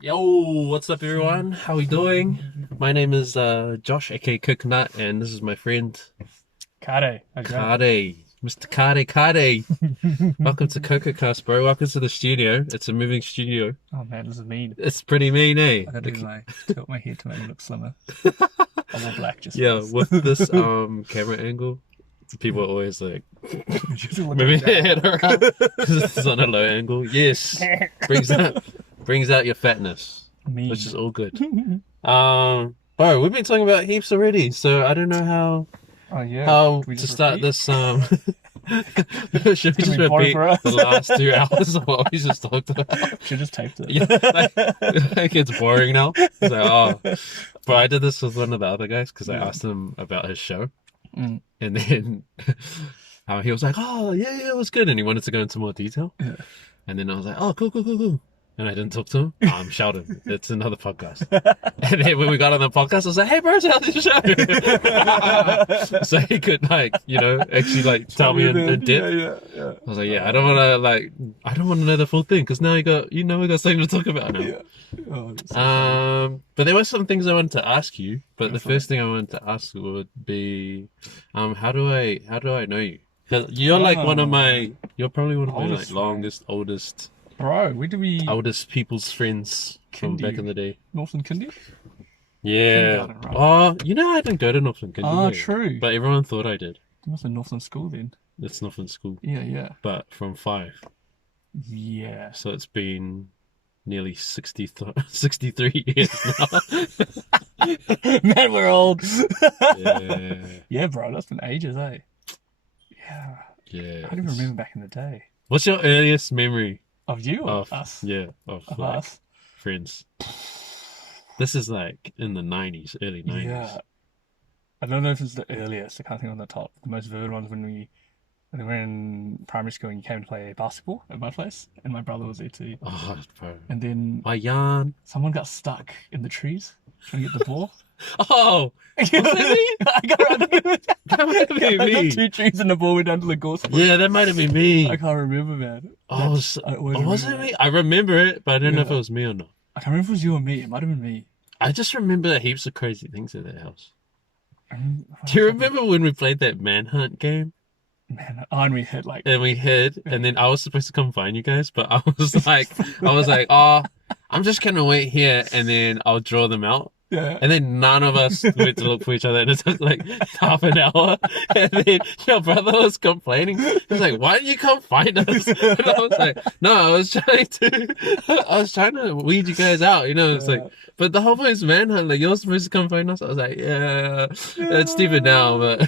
Yo, what's up everyone? How we doing? My name is Josh, aka Kokonut, and this is my friend Kade, okay. Kade. Mr. Kade. Welcome to Caste, bro. Welcome to the studio. It's a moving studio. Oh man, this is mean. It's pretty mean, eh? I gotta tilt my head to make it look slimmer. I'm all black just Yeah, for with this. this camera angle, people are always like Just look moving down. their head around because it's on a low angle. Yes, brings out your fatness, Mean. which is all good. Bro, we've been talking about heaps already, so I don't know how Oh yeah. how Can we to just start repeat? this. Should we just It's been boring repeat for us. the last 2 hours of what we just talked about? Should just taped it. Yeah, like it's boring now. It's like, oh, but I did this with one of the other guys because I asked him about his show, Mm. and then he was like, "Oh, yeah, it was good," and he wanted to go into more detail. Yeah. And then I was like, "Oh, cool." And I didn't talk to him. I'm shouting. It's another podcast. And then when we got on the podcast, I was like, "Hey, bro, how's your show?" So he could actually tell me in depth. Yeah. I was like, "Yeah, I don't want to know the full thing because now we got something to talk about now." Yeah. Oh, that's so funny. But there were some things I wanted to ask you. But Go the for first thing I wanted to ask would be, how do I know you? Because you're you're probably one of my Oldest friend. oldest Bro, where do we people's friends from back in the day. Northland Kindy? Yeah. Kindergarten, right? Oh, I didn't go to Northland Ah, Kindergarten. true. But everyone thought I did. You must have Northland School then. It's Northland School, Yeah. but from 5. Yeah. So it's been nearly 63 years now. Man, we're old. Yeah. Yeah, bro, that's been ages, eh? Yeah. Yeah. I don't even remember back in the day. What's your earliest memory Of you or of us? of Of us? friends? This is like in the 90s, early 90s. Yeah. I don't know if it's the earliest. I can't think on the top. The most vivid ones when we were in primary school and you came to play basketball at my place, and my brother was there too. Oh, bro. And then Jan. someone got stuck in the trees trying to get the ball. Oh, was it me? I got around That might have been me. 2 trees and the ball went down to the goal. Yeah, that might have been me. I can't remember, man. Oh, Was it was it me? I remember it, but I don't know if it Yeah. was me or not. I can't remember if it was you or me. It might have been me. I just remember heaps of crazy things at that house. I remember, Do you remember when we played that manhunt game? Man, and we hit like And we hid, and then I was supposed to come find you guys, but I was like, oh, I'm just gonna wait here, and then I'll draw them out. yeah. And then none of us went to look for each other, and it took like half an hour. And then your brother was complaining. He was like, "Why didn't you come find us?" And I was like, "No, I was trying to weed you guys out." It's like, but the whole point is manhunt. Like you're supposed to come find us. I was like, "Yeah, it's stupid now, but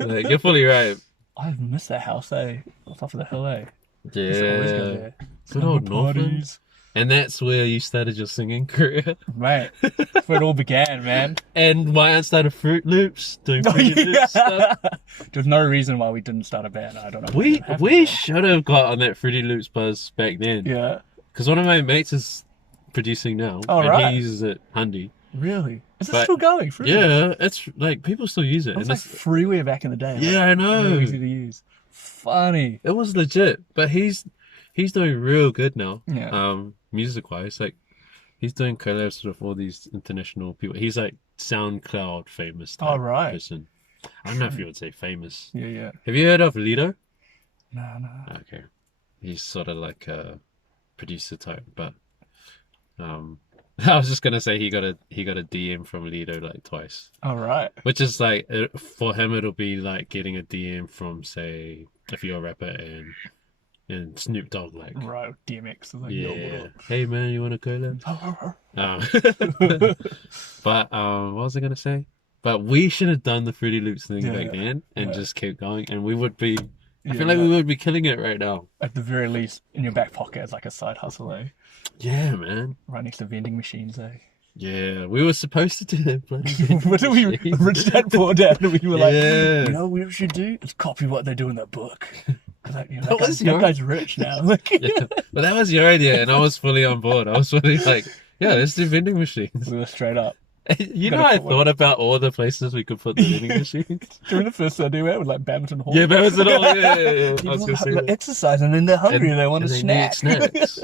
like you're fully right." I miss that house, eh? On top of the hill, eh? Used to always go Yeah, there. good old Slumber Northland. parties. And that's where you started your singing career. Mate, that's where it all began, man. And my aunt started Fruit Loops, doing Oh, Fruit Loops stuff. There's no reason why we didn't start a band. I don't know. We what happened we there. should have got on that Fruity Loops buzz back then. Yeah. Because one of my mates is producing now. Oh, and right. he uses it handy. Really? Is it But- still going? Fruity Loops? Yeah, it's like people still use it. It was And like freeware back in the day. yeah, I know. Really easy to use. Funny. It was legit. But he's doing real good now. Yeah. Music wise. Like he's doing collabs with all these international people. He's like SoundCloud famous type Oh, right. person. I don't know if you would say famous. Yeah. Have you heard of Lido? No. Okay. He's sort of like a producer type, but I was just gonna say he got a DM from Lido like twice. All right. Which is like for him it'll be like getting a DM from, say, if you're a rapper and Snoop Dogg, like, Right. DMX. Like, yo, yeah, what hey man, you want to collab? up? But what was I gonna say? But we should have done the Fruity Loops thing Yeah, back then and yeah. just kept going, and we would be. I Yeah, feel like yeah. we would be killing it right now. At the very least, in your back pocket as like a side hustle, eh? Yeah, man. Right next to vending machines, eh? Yeah, we were supposed to do that bloody vending What did we, machine. rich dad, poor dad, and we were like, Yeah. you know what we should do? Let's copy what they do in the book. Because like, That was that your- guy's rich now. Like, Yeah, but that was your idea, and I was fully on board. I was fully like, yeah, let's do vending machines. we were straight up. You know, Gotta I put one- thought about all the places we could put the vending machines. During the first Sunday, we went with like badminton hall. Yeah, that was it all. Yeah. I was People gonna say like that. exercise and then they're hungry and they want a and they snack. need snacks.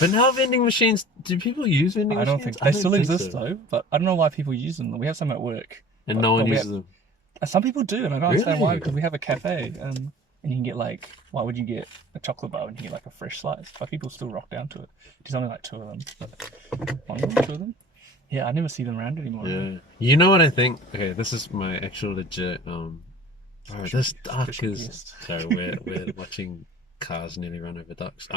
But now vending machines, do people use vending I don't machines? think they still think exist so. though, but I don't know why people use them. We have some at work, And no one we uses them. some people do, and I don't understand why, Really? because we have a cafe, and you can get like, why would you get a chocolate bar when you get like a fresh slice? But people still rock down to it. There's only like 2 of them. But one of them, 2 of them. Yeah, I never see them around anymore. Yeah. You know what I think? Okay, this is my actual legit. Bro, this duck special is. guest. So we're watching cars nearly run over ducks.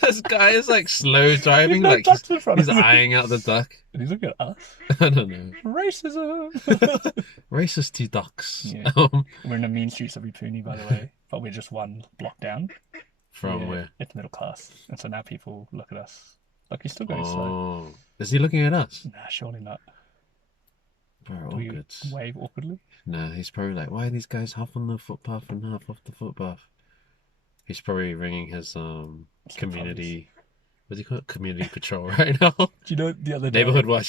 This guy is like slow driving, No like ducks in front he's of him. eyeing out the duck. And he's looking at us. I don't know. Racism. Racist to ducks. Yeah. We're in the mean streets of Ipuni, by the way, but we're just one block down. From where? It's middle class, and so now people look at us like you're still going slow. Oh, is he looking at us? Nah, surely not. Bro, Do all we good. wave awkwardly? Nah, he's probably like, why are these guys half on the footpath and half off the footpath? He's probably ringing his community. What's he call it? Community patrol right now. Do you know the other day? Neighborhood watch.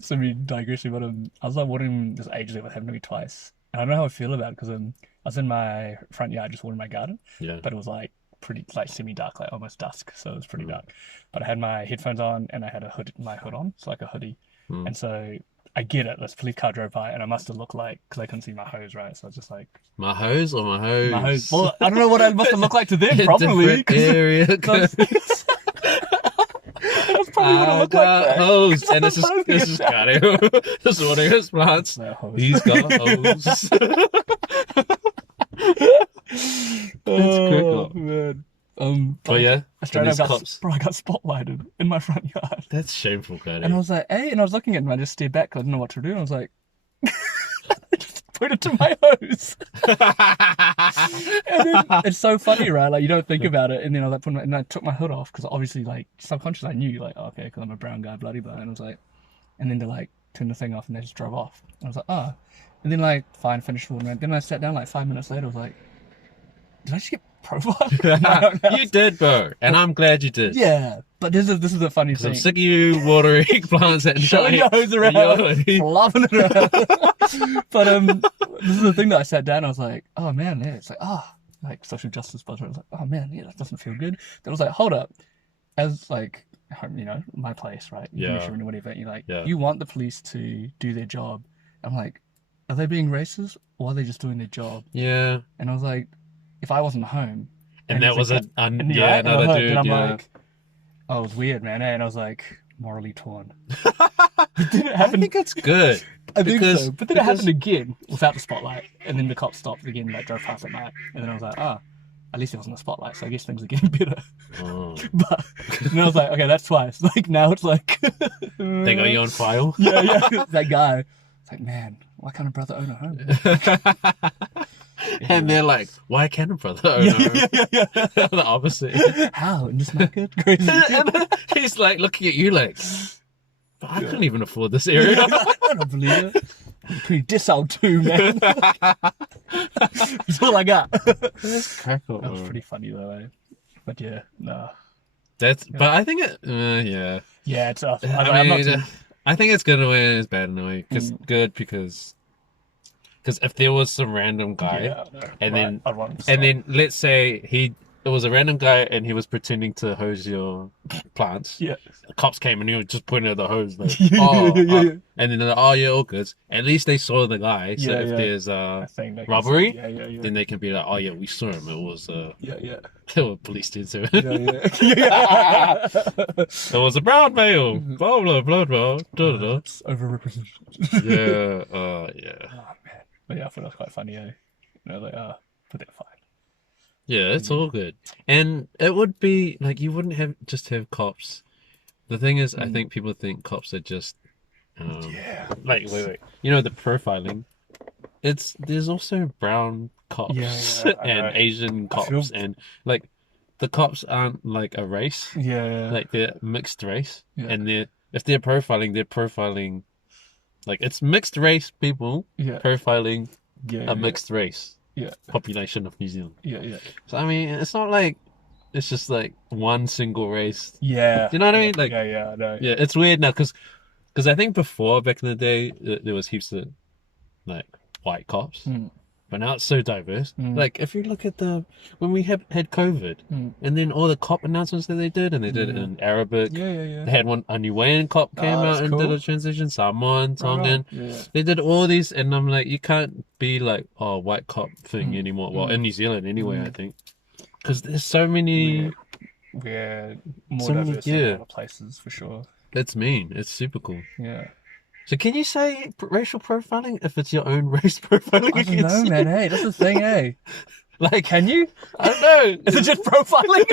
So me digressing, but I was like watering this ages ago. It happened to me twice. And I don't know how I feel about it because I was in my front yard just watering my garden. Yeah. But it was like pretty like semi-dark, like almost dusk, so it was pretty dark. But I had my headphones on and I had my hood on, so like a hoodie. And so I get it. This police car drove by and I must have looked like, because I couldn't see my hose, right? So I was just like, My hose or my hose? my hose. Well, I don't know what I must have looked like to them. Probably. Different area. That's probably what I I looked got like. hose, and this is Yeah. Kade. Just watering his plants. No hose. He's got hose. Oh That's man. But yeah, Straight up these cops. bro, I got spotlighted in my front yard. That's shameful, Kade. And I was like, hey, and I was looking at him, I just stared back because I didn't know what to do. And I was like, I just pointed to my hose. And then it's so funny, right? Like, you don't think about it. And then I was like, and I took my hood off because obviously, like, subconsciously I knew, like, okay, because I'm a brown guy, bloody blah. And I was like, and then they like turned the thing off and they just drove off. And I was like, oh. And then, like, fine, finished for the Then I sat down like 5 minutes later. I was like, did I just get profiled? I don't know. You did, bro, and I'm glad you did. Yeah, but this is the funny 'Cause thing. I'm sick of you watering plants at Showing your night. hose around, fluffing it around. But this is the thing that I sat down. I was like, oh man, yeah. It's like like social justice buzzer. I was like, oh man, yeah, that doesn't feel good. Then I was like, hold up, as like, you know, my place, right? Yeah. Commissioner or whatever. You're like, Yeah. you want the police to do their job. I'm like, are they being racist or are they just doing their job? Yeah, And I was like, if I wasn't home, and that was it's a and yeah, and I another heard, dude. and I'm Yeah. like, oh, it was weird, man. And I was like, morally torn. Did it I happen? think it's good. I think because- so. But then it happened again without the spotlight. And then the cop stopped again, like drove past at night. And then I was like, at least it wasn't a spotlight. So I guess things are getting better. Oh. But then I was like, okay, that's twice. Like now it's like. They got you on file. Yeah. That guy. It's like, man, why can't a brother own a home? And they're like, why can't a brother own a home? Yeah. The opposite. How? In this market? Crazy. And he's like looking at you like, but I couldn't even afford this area. I don't believe it. I'm pretty disowned too, man. That's all I got. That's crackle. That was pretty funny though, eh? But yeah, no. But I think it, yeah. Yeah, it's tough. I I'm not mean, too- I think it's good in a way and it's bad in a way. Good because if there was some random guy, Yeah, no, and right, then I'd want him to stop. and then let's say it was a random guy and he was pretending to hose your plants. Yeah. The cops came and he was just pointing at the hose like, Yeah. and then they're like, oh yeah, all good. At least they saw the guy. So Yeah, if yeah. there's I think they can robbery, say- Yeah. then they can be like, oh yeah, we saw him. It was Yeah. they were police did to it. Yeah. It was a brown male. Blah blah blah blah. Da, da, da. It's overrepresented. Yeah. Yeah. Oh man. But yeah, I thought that was quite funny, eh? You know, like, but they're fine. Yeah, it's all good. And it would be like you wouldn't have cops. The thing is, I think people think cops are just Yeah. like wait. You know the profiling. There's also brown cops Yeah, I and know. Asian I feel- cops and like the cops aren't like a race. Yeah. Like they're mixed race. Yeah. And if they're profiling like it's mixed race people Yeah. profiling Yeah. a mixed race Yeah. population of New Zealand. Yeah. So I mean, it's not like it's just like one single race. Yeah. Do you know what I mean? Like, yeah, I know. yeah, it's weird now because I think before back in the day there was heaps of like white cops, but now it's so diverse. Mm. Like if you look at when we had COVID, and then all the cop announcements that they did, and they did it in Arabic. Yeah. They had a Niuean cop came out and did a transition. Samoan, Tongan. Yeah. They did all these, and I'm like, you can't be like, oh, white cop thing anymore. Well, in New Zealand anyway, I think, because there's so many. We're more So many- diverse in other places for sure. That's mean. It's super cool. Yeah. So can you say racial profiling if it's your own race profiling? I don't know, man. Hey, that's the thing, hey. Like, Can you? I don't know. Is it just profiling?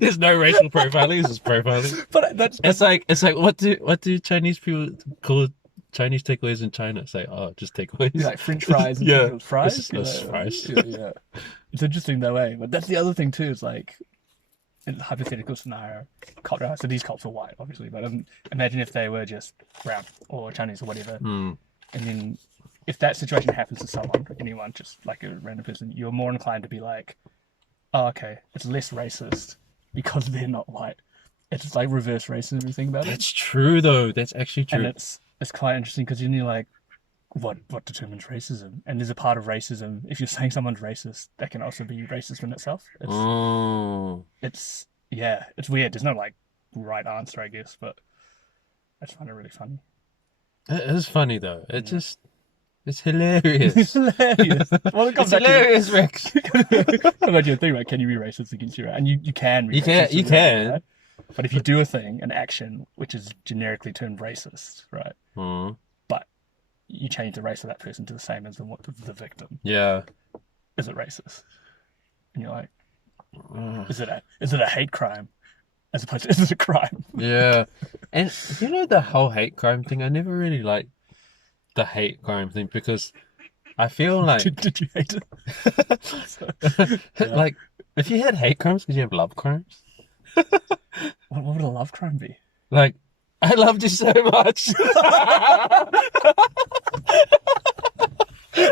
There's no racial profiling. It's just profiling. But that's It's like what do Chinese people call Chinese takeaways in China? It's like, oh, just takeaways. like French fries. And Yeah. fries. It's just fries. Yeah. It's interesting though, eh? But that's the other thing too. It's like, in a hypothetical scenario, so these cops are white, obviously, but imagine if they were just brown or Chinese or whatever, and then if that situation happens to someone, anyone, just like a random person, you're more inclined to be like, oh, okay, it's less racist because they're not white. It's like reverse racism if you think about it. That's true though. That's actually true. And it's quite interesting because then you're like, what determines racism? And there's a part of racism, if you're saying someone's racist, that can also be racist in itself. It's weird. There's no like right answer, I guess, but I just find it really funny. It is funny though. It's hilarious. It's hilarious. Well, It's hilarious, Rex. Imagine a thing, right? Can you be racist against your, and you can be You can. racist You against your can. right? But if you do a thing, an action, which is generically termed racist, right? But you change the race of that person to the same as the victim. Yeah. Is it racist? And you're like, is it a hate crime as opposed to is it a crime? Yeah. And you know the whole hate crime thing, I never really liked the hate crime thing because I feel like Did you hate it? like if you had hate crimes, could you have love crimes? What would a love crime be? Like, I loved you so much.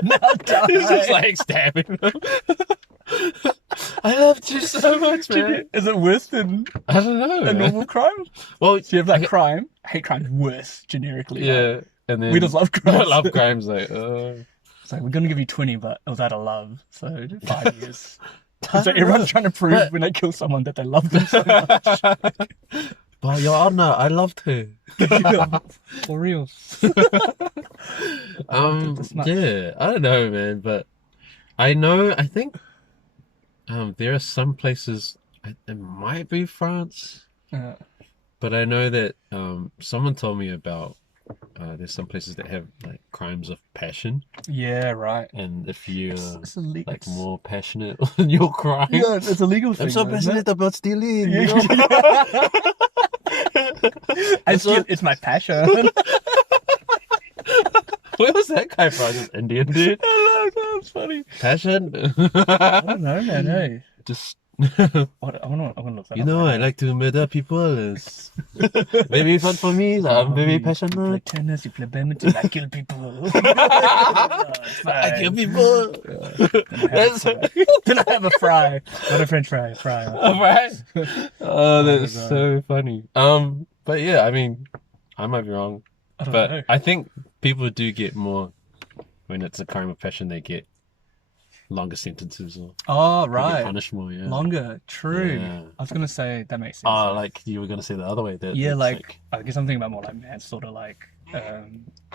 Now die. He's just like stabbing them. I loved you so much, man. Is it worse than I don't know. a normal crime? Well, So you have that crime. Hate crime's worse generically. yeah, Right? and then We just love crimes. love crimes like. So we're gonna give you 20, but it was out of love. So 5 years. So everyone's trying to prove when they kill someone that they love them so much. But Your Honor, I loved her. For real. this much. Yeah, I don't know, man, but I think there are some places, it might be France, but I know that someone told me about there's some places that have like crimes of passion, Yeah, right. and if you're It's illegal. like more passionate on your crime, Yeah, it's a legal thing. I'm so though, isn't passionate it? about stealing. Yeah. You know? It's my passion. Where was that guy from? Just Indian dude. That's funny. Passion. I don't know, man. Hey, Just I want to look that you up know, right I now. like to murder people. It's very fun for me. I'm very You play passionate. tennis, you play badminton, I kill people. I kill people. That's Then I have a fry, not a French fry, a fry. right. Oh, that's God. so funny. But yeah, I mean, I might be wrong, I don't but know. I think people do get more when it's a crime of passion. They get longer sentences or Oh, they get right. punished more. Yeah. Longer. True. Yeah. I was gonna say that makes sense. Oh, like you were gonna say the other way. That yeah, it's like I guess I'm thinking about more like manslaughter, like,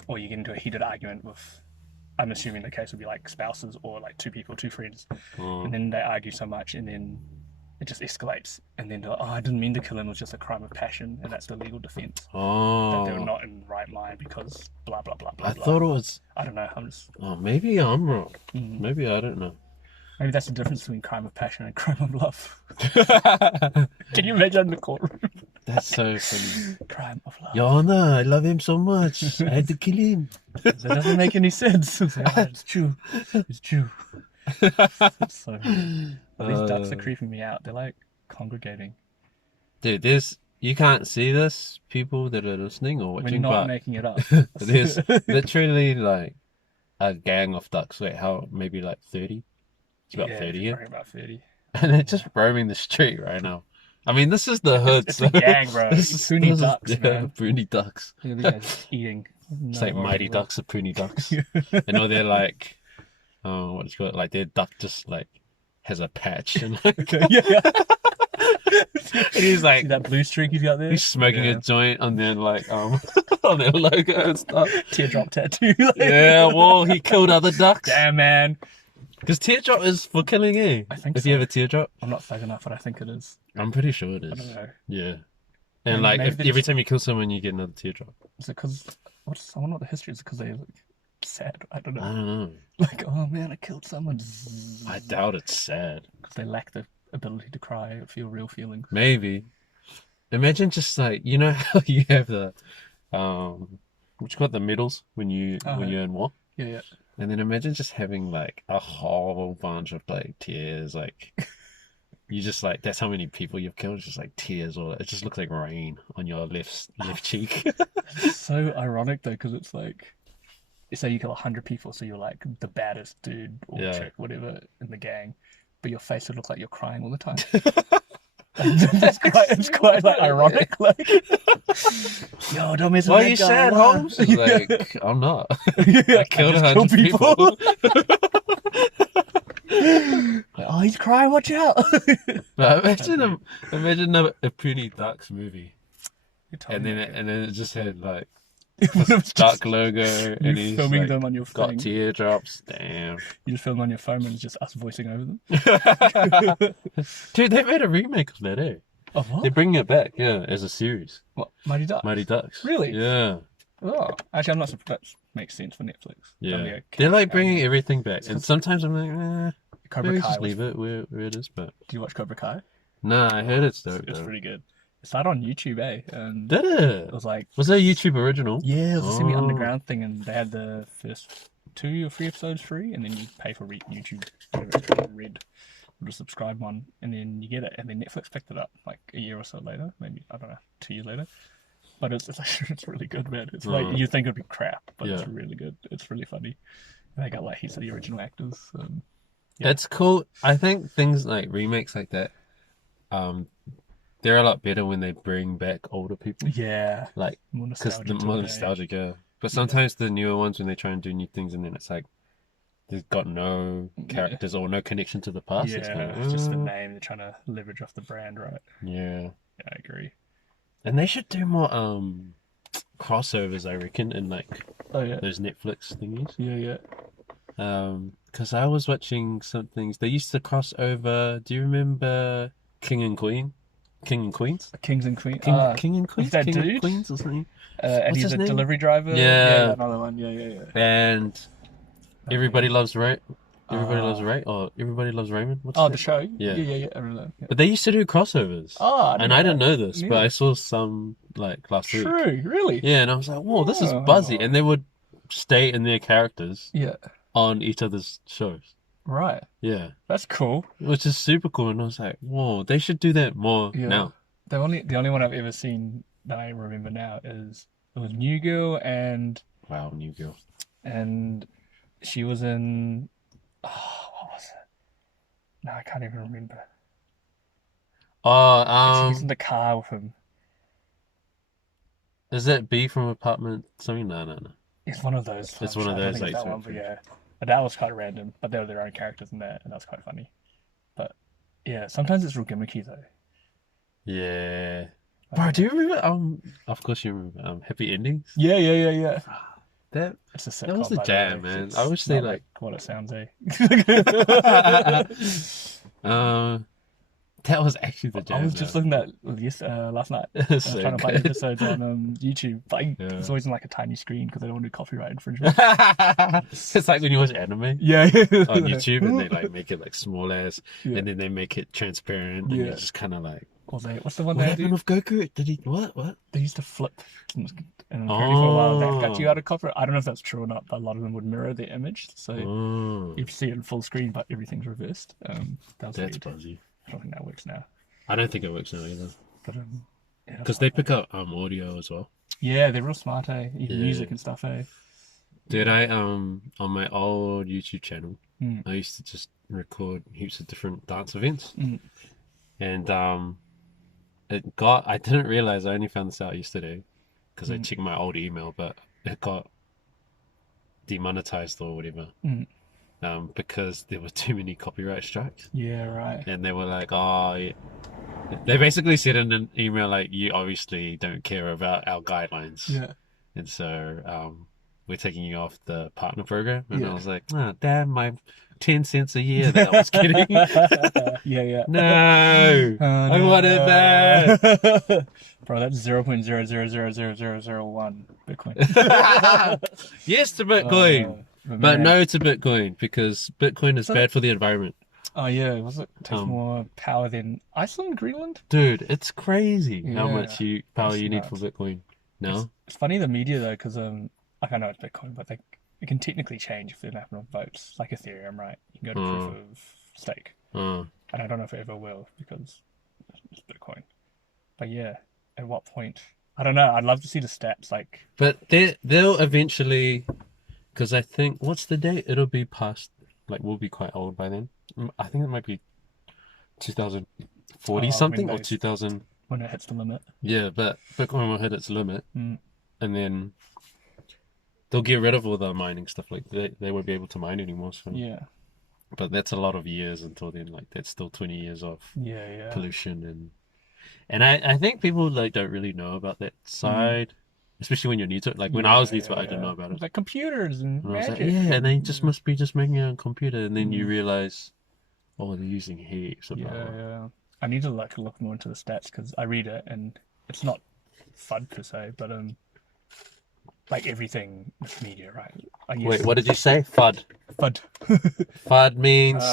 or you get into a heated argument with. I'm assuming the case would be like spouses or like two people, two friends, and then they argue so much, and then it just escalates, and then they're like, oh, I didn't mean to kill him. It was just a crime of passion, and that's the legal defense. That they were not in right mind because blah blah blah blah. I blah. thought it was. I don't know. I'm just. Oh, maybe I'm wrong. Maybe I don't know. Maybe that's the difference between crime of passion and crime of love. Can you imagine in the courtroom? That's so funny. Crime of love. Your Honor, I love him so much. I had to kill him. That doesn't make any sense. It's, like, oh, it's true. It's true. It's so. These ducks are creeping me out. They're like congregating. Dude, you can't see this, people that are listening or We're watching, not but making it up. there's literally like a gang of ducks. Wait, how? Maybe like 30? It's about 30 yeah. here. About 30. And they're just roaming the street right now. I mean, this is the hood. It's a gang, bro. Puny ducks, man. Puny ducks. Look at these guys eating. It's like Mighty Ducks are puny ducks. And all they're like what do you call it? Like their duck just like has a patch and like Yeah. and he's like See that blue streak he's got there? he's smoking Yeah. a joint on their like on their logo and stuff. Teardrop tattoo. Yeah, well, he killed other ducks. Damn, man. Because teardrop is for killing, eh? I think if so. you have a teardrop, I'm not thug enough, but I think it is. I'm pretty sure it I is. don't know. Yeah, Maybe- and like maybe if, they every just- time you kill someone, you get another teardrop. Is it because I wonder what the history is? Because they look sad. I don't I know. don't know. Like, oh man, I killed someone. I doubt it's sad. Because they lack the ability to cry or feel real feelings. Maybe. Imagine just like you know how you have the what you call it, the medals when you earn war. Yeah, yeah. And then imagine just having like a whole bunch of like tears, like you just like that's how many people you've killed. It's just like tears, or it just looks like rain on your left cheek. It's so ironic though, because it's like, say you kill 100 people, so you're like the baddest dude or Yeah. chick, whatever, in the gang, but your face would look like you're crying all the time. It's quite like ironic, like, yo, don't mess with Why that are you guy, sad, what? Holmes? It's like I'm not. Yeah, I killed just 100 people. Like, oh, he's crying, watch out. But imagine a Pretty Ducks movie, and then it just had like this duck logo, and you he's filming like, them on your got thing. teardrops. Damn, You just film on your phone and it's just us voicing over them. dude, they made a remake of that. Eh? Oh, what? They're bringing it back, yeah, as a series. What? Mighty Ducks? Mighty Ducks. Really? Yeah, Oh, actually, I'm not surprised. That makes sense for Netflix. That'd be yeah. a They're like catch, bringing everything back, and sometimes I'm like, Cobra maybe Kai. just leave it where it is. But Did you watch Cobra Kai? nah, I heard it's dope. It's though. pretty good. It started on YouTube, eh? And Did it? it was like, Was that a YouTube original? yeah, it was a Oh. semi-underground thing, and they had the first 2 or 3 episodes free, and then you pay for YouTube, whatever it's called, Red, or the subscribe one, and then you get it, and then Netflix picked it up like a year or so later, maybe, I don't know, 2 years later. But it's it's really good, man. It's like, you think it'd be crap, but it's Yeah. really good. It's really funny. And they got like heaps of the original actors. It's cool. I think things like remakes like that, they're a lot better when they bring back older people. Yeah, Like, more because nostalgia. the to more it, eh? nostalgic, yeah. But sometimes the newer ones, when they try and do new things, and then it's like they've got no characters or no connection to the past. Yeah, It's kind of, it's just the name. They're trying to leverage off the brand, right? yeah. Yeah, I agree. And they should do more crossovers, I reckon, in like Oh yeah, those Netflix thingies. yeah. Because I was watching some things. They used to cross over. Do you remember King and Queen? King and Queens? Kings and Queens. King and Queens? that King and dude? Queens or something? And What's he's his a name? delivery driver. Yeah. Another one. Yeah. And Everybody Loves Ray. Everybody Uh, Loves Ray, or Everybody Loves Raymond. What's Oh, that? the show. Yeah. Yeah. I remember that. Yeah. But they used to do crossovers. Oh, And I didn't know this, Yeah. but I saw some like last week. True, really. Yeah, and I was like, whoa, this is Oh. buzzy. And they would stay in their characters Yeah. on each other's shows. Right. Yeah. That's cool. Which is super cool. And I was like, whoa, they should do that more Yeah. now. The only one I've ever seen that I remember now is it was New Girl and Wow, New Girl. she was in what was it? No, I can't even remember. Oh, She's in the car with him. is that B from Apartment something? No. It's one of those. It's I'm one of trying to those, think like, that one, sort but of yeah. But that was quite random. But they were their own characters in that, and that's quite funny. But yeah, sometimes it's real gimmicky though. Yeah. Like, Bro, do you remember, of course you remember, Happy Endings? Yeah. That It's a sitcom, That was the by jam, way. man. It's I wish they, not like- what it sounds, eh? that was actually the jam. I was just looking at last night. I was so trying to find good. episodes on YouTube, but Yeah. it's always in like a tiny screen because they don't want to do copyright infringement. It's like when you watch anime Yeah, on YouTube and they like make it like small as, Yeah. and then they make it transparent, and Yeah. you're just kind of like, What's the one what they happened do? with Goku? Did he what? They used to flip, and apparently for a while they got you Oh. out of copyright. I don't know if that's true or not, but a lot of them would mirror the image, so Oh, you see it in full screen, but everything's reversed. That was that's weird. buzzy. I don't think that works now. I don't think it works now either, But yeah, because they pick up audio as well. yeah, they're real smart, eh? Even Yeah. music and stuff, eh? Dude, I on my old YouTube channel, Mm. I used to just record heaps of different dance events, Mm. and I didn't realize, I only found this out yesterday because I Mm. checked my old email, but it got demonetized or whatever. Mm. because there were too many copyright strikes. Yeah, right. And they were like, oh, yeah. They basically said in an email, like, you obviously don't care about our guidelines. Yeah. And so we're taking you off the partner program. And I Yeah. was like, oh, damn, my 10 cents a year that I was getting. Yeah. No, Oh, I no. wanted that. Bro, that's 0.0000001 Bitcoin. Yes to Bitcoin, but man. no to Bitcoin because Bitcoin is So bad for the environment. Oh yeah, was it takes more power than Iceland, Greenland? Dude, it's crazy how Yeah, much power that's you need for nuts. Bitcoin. No? It's funny the media though, because like I know it's Bitcoin, but it can technically change if they don't have enough votes, like Ethereum, right? You can go to proof of stake, and I don't know if it ever will because it's Bitcoin. But yeah, at what point? I don't know. I'd love to see the stats. Like, But they'll eventually, because I think, what's the date? It'll be past, like, we'll be quite old by then. I think it might be 2040 something or 2000. When it hits the limit. Yeah, but Bitcoin will hit its limit, Mm. and then they'll get rid of all the mining stuff. Like, they won't be able to mine anymore. So. Yeah. But that's a lot of years until then. Like, that's still 20 years of Yeah. pollution and I think people like don't really know about that side, especially when you're new to it. Like when I was new to it, I didn't know about it. Like computers and And I was magic. like, yeah, and they just must be just making a computer, and then you realize, oh, they're using heaps of power. Yeah. I need to like look more into the stats because I read it and it's not FUD per se, but like everything with media, right? I guess Wait, what did you say? FUD. FUD. FUD means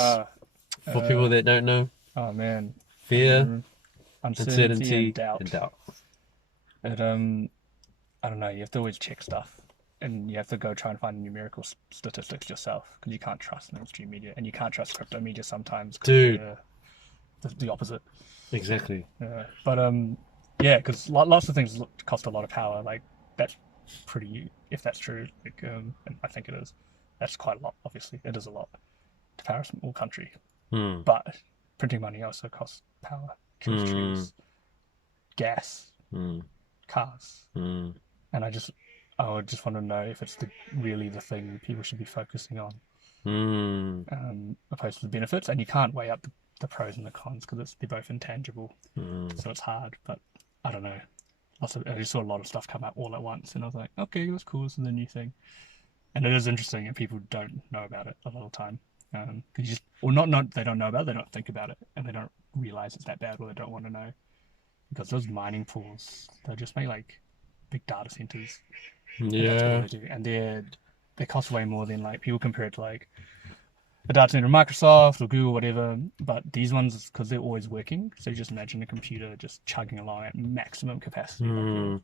for people that don't know, Oh man. fear, Uncertainty and doubt. and doubt. It I don't know. You have to always check stuff, and you have to go try and find numerical statistics yourself because you can't trust mainstream media, and you can't trust crypto media sometimes. Dude, the opposite. Exactly. But yeah, because lots of things cost a lot of power. Like that's pretty, if that's true. Like, and I think it is. That's quite a lot. Obviously, it is a lot to power a small country. But printing money also costs power. Kills trees, gas, cars, and I would just want to know if it's really the thing people should be focusing on, opposed to the benefits. And you can't weigh up the pros and the cons because they're both intangible, so it's hard. But I don't know. I just saw a lot of stuff come out all at once, and I was like, okay, that's cool. This is a new thing, and it is interesting, and people don't know about it a lot of the time. Because they don't know about it, they don't think about it, and they don't realize it's that bad, or they don't want to know. Because those mining pools, they just make like big data centers. Yeah. That's what they do. And they cost way more than like people compare it to like a data center of Microsoft or Google, whatever. But these ones, because they're always working, so you just imagine a computer just chugging along at maximum capacity, like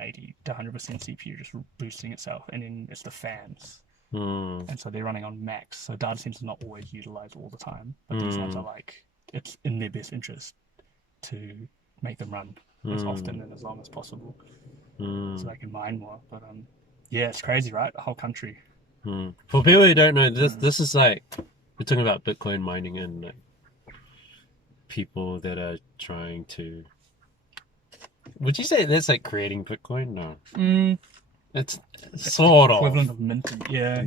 80 to 100% CPU just boosting itself, and then it's the fans. And so they're running on max. So data centers are not always utilized all the time, but these ones are like, it's in their best interest to make them run as often and as long as possible, so they can mine more. But yeah, it's crazy, right? The whole country. For people who don't know, this is like, we're talking about Bitcoin mining and like, people that are trying to. Would you say that's like creating Bitcoin? No. It's sort of equivalent of minting. Yeah.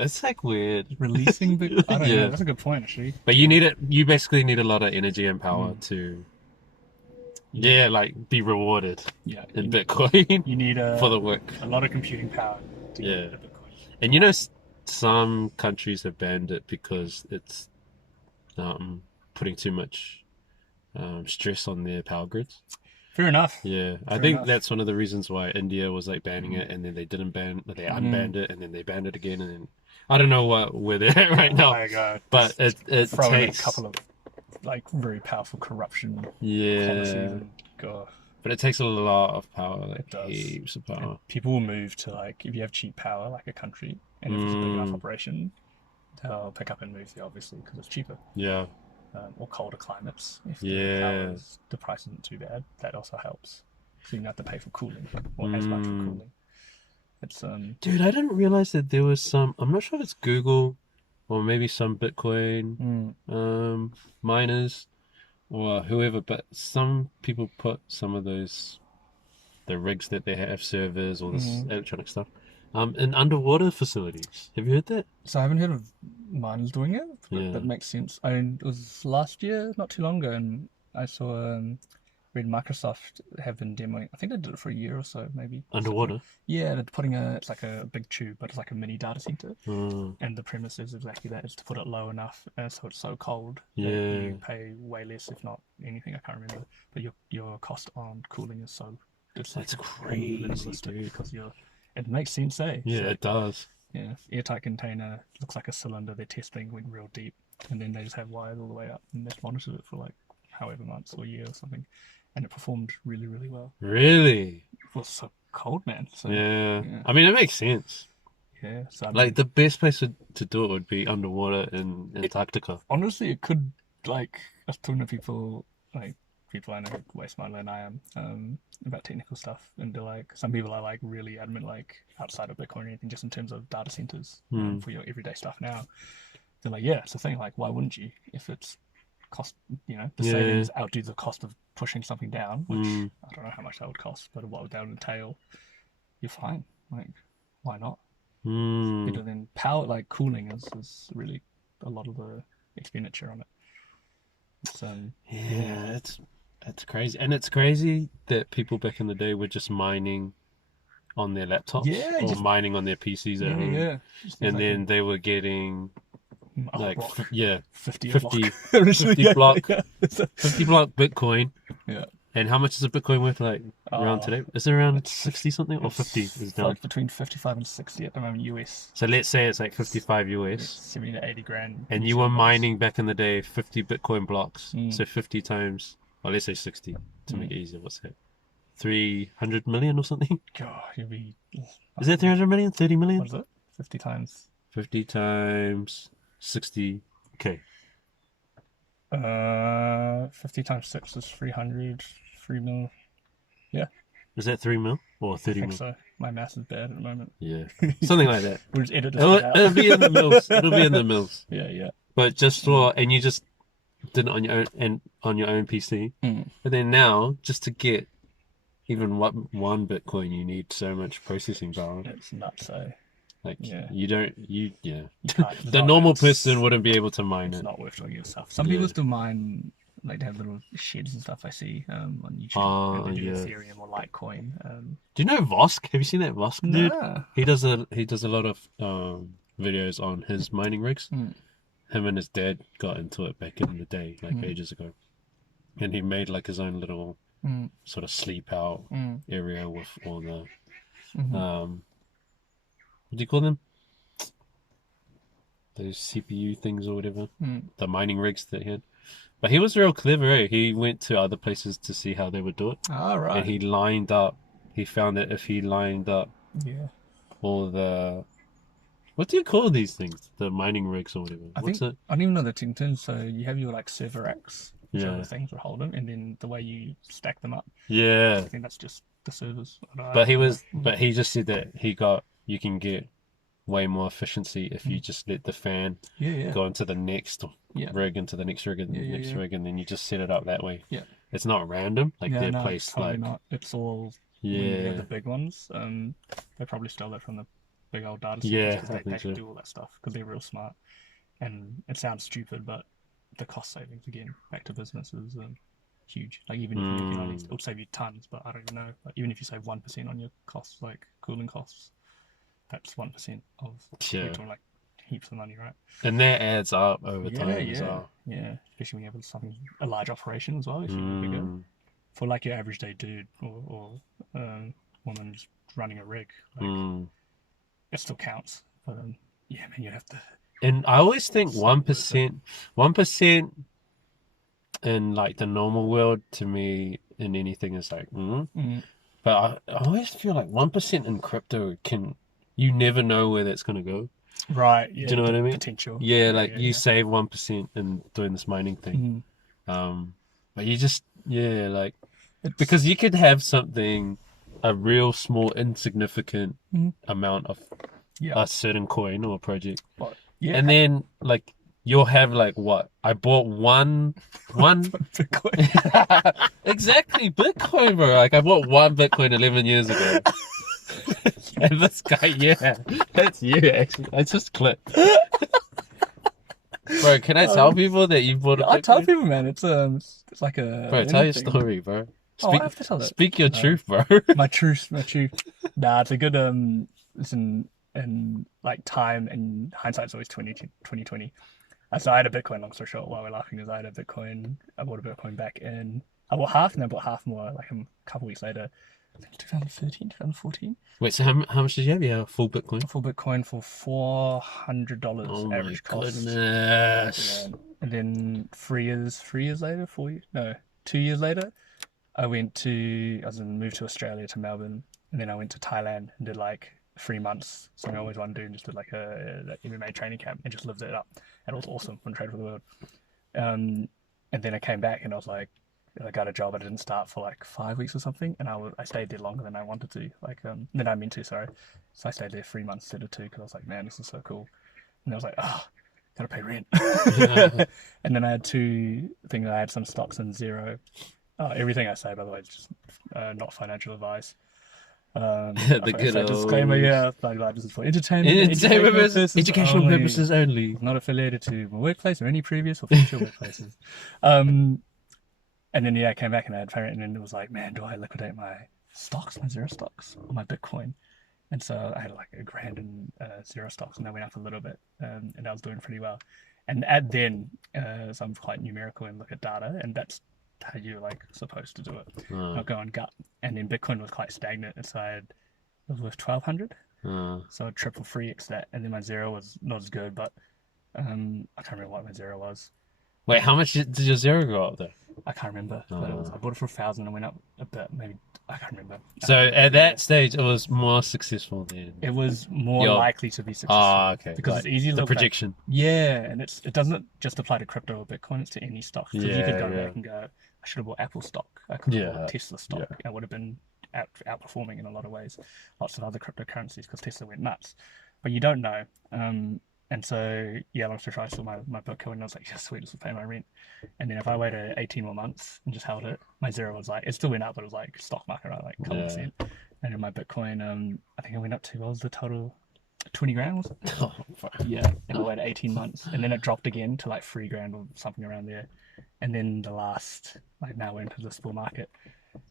It's like weird. Releasing Bitcoin. I don't know. That's a good point, actually. But you need it. You basically need a lot of energy and power to. Yeah, like be rewarded. Yeah. In Bitcoin. You need for the work. A lot of computing power to get into Bitcoin. And you know, some countries have banned it because it's putting too much stress on their power grids. Fair enough. Yeah, I think that's one of the reasons why India was like banning it, and then they didn't ban, they unbanned it, and then they banned it again, and then I don't know where they're at right now. Oh my God. But it takes a couple of like very powerful corruption policies. And, God. But it takes a lot of power, like it does. Heaps of power. And people will move to like, if you have cheap power, like a country, and if it's a big enough operation, they'll pick up and move there, obviously, because it's cheaper. Yeah. Or colder climates. If the price isn't too bad, that also helps. So you don't have to pay for cooling or as much for cooling. It's Dude, I didn't realize that there was some. I'm not sure if it's Google or maybe some Bitcoin miners or whoever, but some people put some of the rigs that they have, servers or this electronic stuff, in underwater facilities. Have you heard that? So I haven't heard of miners doing it, but Yeah. that makes sense. I mean, it was last year, not too long ago, and I saw read Microsoft have been demoing. I think they did it for a year or so, maybe. Underwater? Yeah, they're putting it's like a big tube, but it's like a mini data center. Mm, And the premise is exactly that: is to put it low enough so it's so cold that yeah. you pay way less, if not anything. I can't remember, but your cost on cooling is so That's crazy, minimalistic dude. because it makes sense, eh? Yeah, So, it does. yeah, airtight container looks like a cylinder. Their testing went real deep, and then they just have wires all the way up, and they've monitored it for like however months or a year or something, and it performed really, really well. Really? It was so cold, man. So Yeah. yeah. I mean, it makes sense. yeah. So I mean, Like, the best place to do it would be underwater in Antarctica. honestly, it could like I was talking to people I know way smarter than I am about technical stuff, and they're like some people are like really adamant like outside of Bitcoin or anything, just in terms of data centers for your everyday stuff now. They're like, yeah, it's the thing. Like, why wouldn't you if it's cost? The Yeah. savings outdo the cost of pushing something down, which Mm. I don't know how much that would cost, but what that would entail. You're fine. Like, why not? Mm. Better than power. Like cooling is really a lot of the expenditure on it. So Yeah, it's crazy. And it's crazy that people back in the day were just mining on their laptops Yeah, or just- mining on their PCs at home. yeah. Just And like then they were getting a like block. 50 50 block. Yeah. 50 block Bitcoin. Yeah. And how much is a Bitcoin worth like around today? Is it around 60 something or 50 is down? Like between 55 and 60 at the moment US. So let's say it's like 55 US. 70 to 80 grand. And you were mining back in the day 50 Bitcoin blocks. Mm. So 50 times, well, let's say 60 to make it easier. What's that? 300 million or something? God, you'd be. Is that 300 million? 30 million? What is it? 50 times. 50 times 60. Okay. 50 times 6 is 300. 3 mil. Is that 3 mil or I 30 think mil? so. My math is bad at the moment. Yeah. Something like that. We'll just edit this It'll, bit out. it'll be in the mills. It'll be in the mills. Yeah. But just for, and you just did it on your own and on your own PC. Mm. But then now, just to get even one Bitcoin, you need so much processing power. It's nuts, eh? Like Yeah. you don't. You can't- it's The not- normal it's- person wouldn't be able to mine It's it. not worth doing yourself. Some Yeah. people still mine, like they have little sheds and stuff I see on YouTube. Oh, and they do yeah. Ethereum or Litecoin. Do you know Vosk? Have you seen that Vosk dude? Nah. He does a lot of videos on his mining rigs. Mm. Him and his dad got into it back in the day, like Mm. ages ago, and he made like his own little Mm. sort of sleep out Mm. area with all the Mhm. what do you call them? Those CPU things or whatever. Mm. The mining rigs that he had. But he was real clever, eh? He went to other places to see how they would do it. All right. And he lined up, he found that if he lined up Yeah. all the, what do you call these things? The mining rigs or whatever. I What's think it? I don't even know the terms. So you have your like server racks, which are Yeah. the things that hold them, and then the way you stack them up. Yeah. I think that's just the servers. I don't know. But he just said that you can get way more efficiency if you just let the fan yeah. go into the next Yeah. rig, into the next rig, and the Yeah, next yeah. rig, and then you just set it up that way. Yeah. It's not random, like Yeah, they're no, placed probably like not. It's all when you have yeah, the big ones. They probably stole that from the big old data centers Yeah, because I they think can so. do all that stuff because they're real smart. And it sounds stupid, but the cost savings again back to business is huge. Like even if you're making all these, it would save you tons, but I don't even know. Like even if you save 1% on your costs, like cooling costs, that's 1% of Yeah. you're talking like heaps of money, right? and that adds up over Yeah, time as yeah, well. yeah. Especially when you have a large operation as well. If you're bigger. Mm, For like your average day dude or woman just running a rig, like, mm. it still counts. But yeah, man, you have to. And I always think So 1% in like the normal world to me in anything is like, Mm, but I always feel like 1% in crypto you never know where that's gonna go. right. Yeah. Do you know what I mean? Potential. Yeah, like yeah, you yeah. save 1% in doing this mining thing. Mhm. But you just, yeah, like, It's- because you could have something, a real small, insignificant Mhm. amount of Yeah. a certain coin or project. But, yeah. And then, like, you'll have, like, what? I bought one. Bitcoin. Exactly, Bitcoin, bro. Like, I bought one Bitcoin 11 years ago. And this guy, yeah, that's you actually. I just clicked. Bro, can I tell people that you bought a I tell Bitcoin? people, man, it's like a Bro, tell your thing. story, bro. Oh, I have to tell it. Speak your No. truth, bro. My truth. Nah, it's a good listen, in like time and hindsight's always 2020. So I had a Bitcoin, long story short, while we're laughing, is I had a Bitcoin. I bought a Bitcoin back in. I bought half and then I bought half more like a couple weeks later. I think 2013, 2014. Wait, so how much did you have? Yeah, full Bitcoin. A full Bitcoin for $400 Oh my average cost. goodness. Yeah. And then 3 years later, 4 years, no, 2 years later, I moved to Australia, to Melbourne, and then I went to Thailand and did like 3 months. Something I always wanted to do, and just did like a MMA training camp and just lived it up. And it was awesome when I trained for the world. And then I came back and I was like, I got a job. I didn't start for like 5 weeks or something, and I stayed there longer than I wanted to. Than I meant to. Sorry. So I stayed there 3 months instead of two because I was like, man, this is so cool. And I was like, oh, gotta pay rent. And then I had two things. I had some stocks in Zero. Everything I say, by the way, is just not financial advice. The good old disclaimer, yeah. Like, this is for entertainment purposes, educational only. purposes only. Not affiliated to my workplace or any previous or future workplaces. And then I came back and I had parent, and then it was like, man, do I liquidate my stocks, my Zero stocks, or my Bitcoin? And so I had like $1,000 in Zero stocks, and that went up a little bit, and I was doing pretty well. And so I'm quite numerical and look at data, and that's how you're like supposed to do it. Not go on gut. And then Bitcoin was quite stagnant, and so it was worth 1,200. So I triple 3x that, and then my Zero was not as good, but I can't remember what my Zero was. Wait, how much did your Zero go up though? I can't remember. But I bought it for 1,000 and went up a bit, maybe. I can't remember. So at that stage, it was more successful then. It was more likely to be successful. Okay. Because like it's easy to the look projection. back. Yeah, and it doesn't just apply to crypto or Bitcoin, it's to any stock. Because you could go back and go, I should have bought Apple stock. I could have bought Tesla stock. And it would have been outperforming in a lot of ways. Lots of other cryptocurrencies because Tesla went nuts. But you don't know. And so, long story short, I saw my Bitcoin and I was like, yeah, sweet, this will pay my rent. And then if I waited 18 more months and just held it, my Zero was like, it still went up, but it was like stock market, right? Like a couple percent. And then my Bitcoin, I think it went up to, what was the total? 20 grand, was it? Oh, fuck. Yeah. And I waited 18 months. And then it dropped again to like 3 grand or something around there. And then the last, like now we're into this bull market.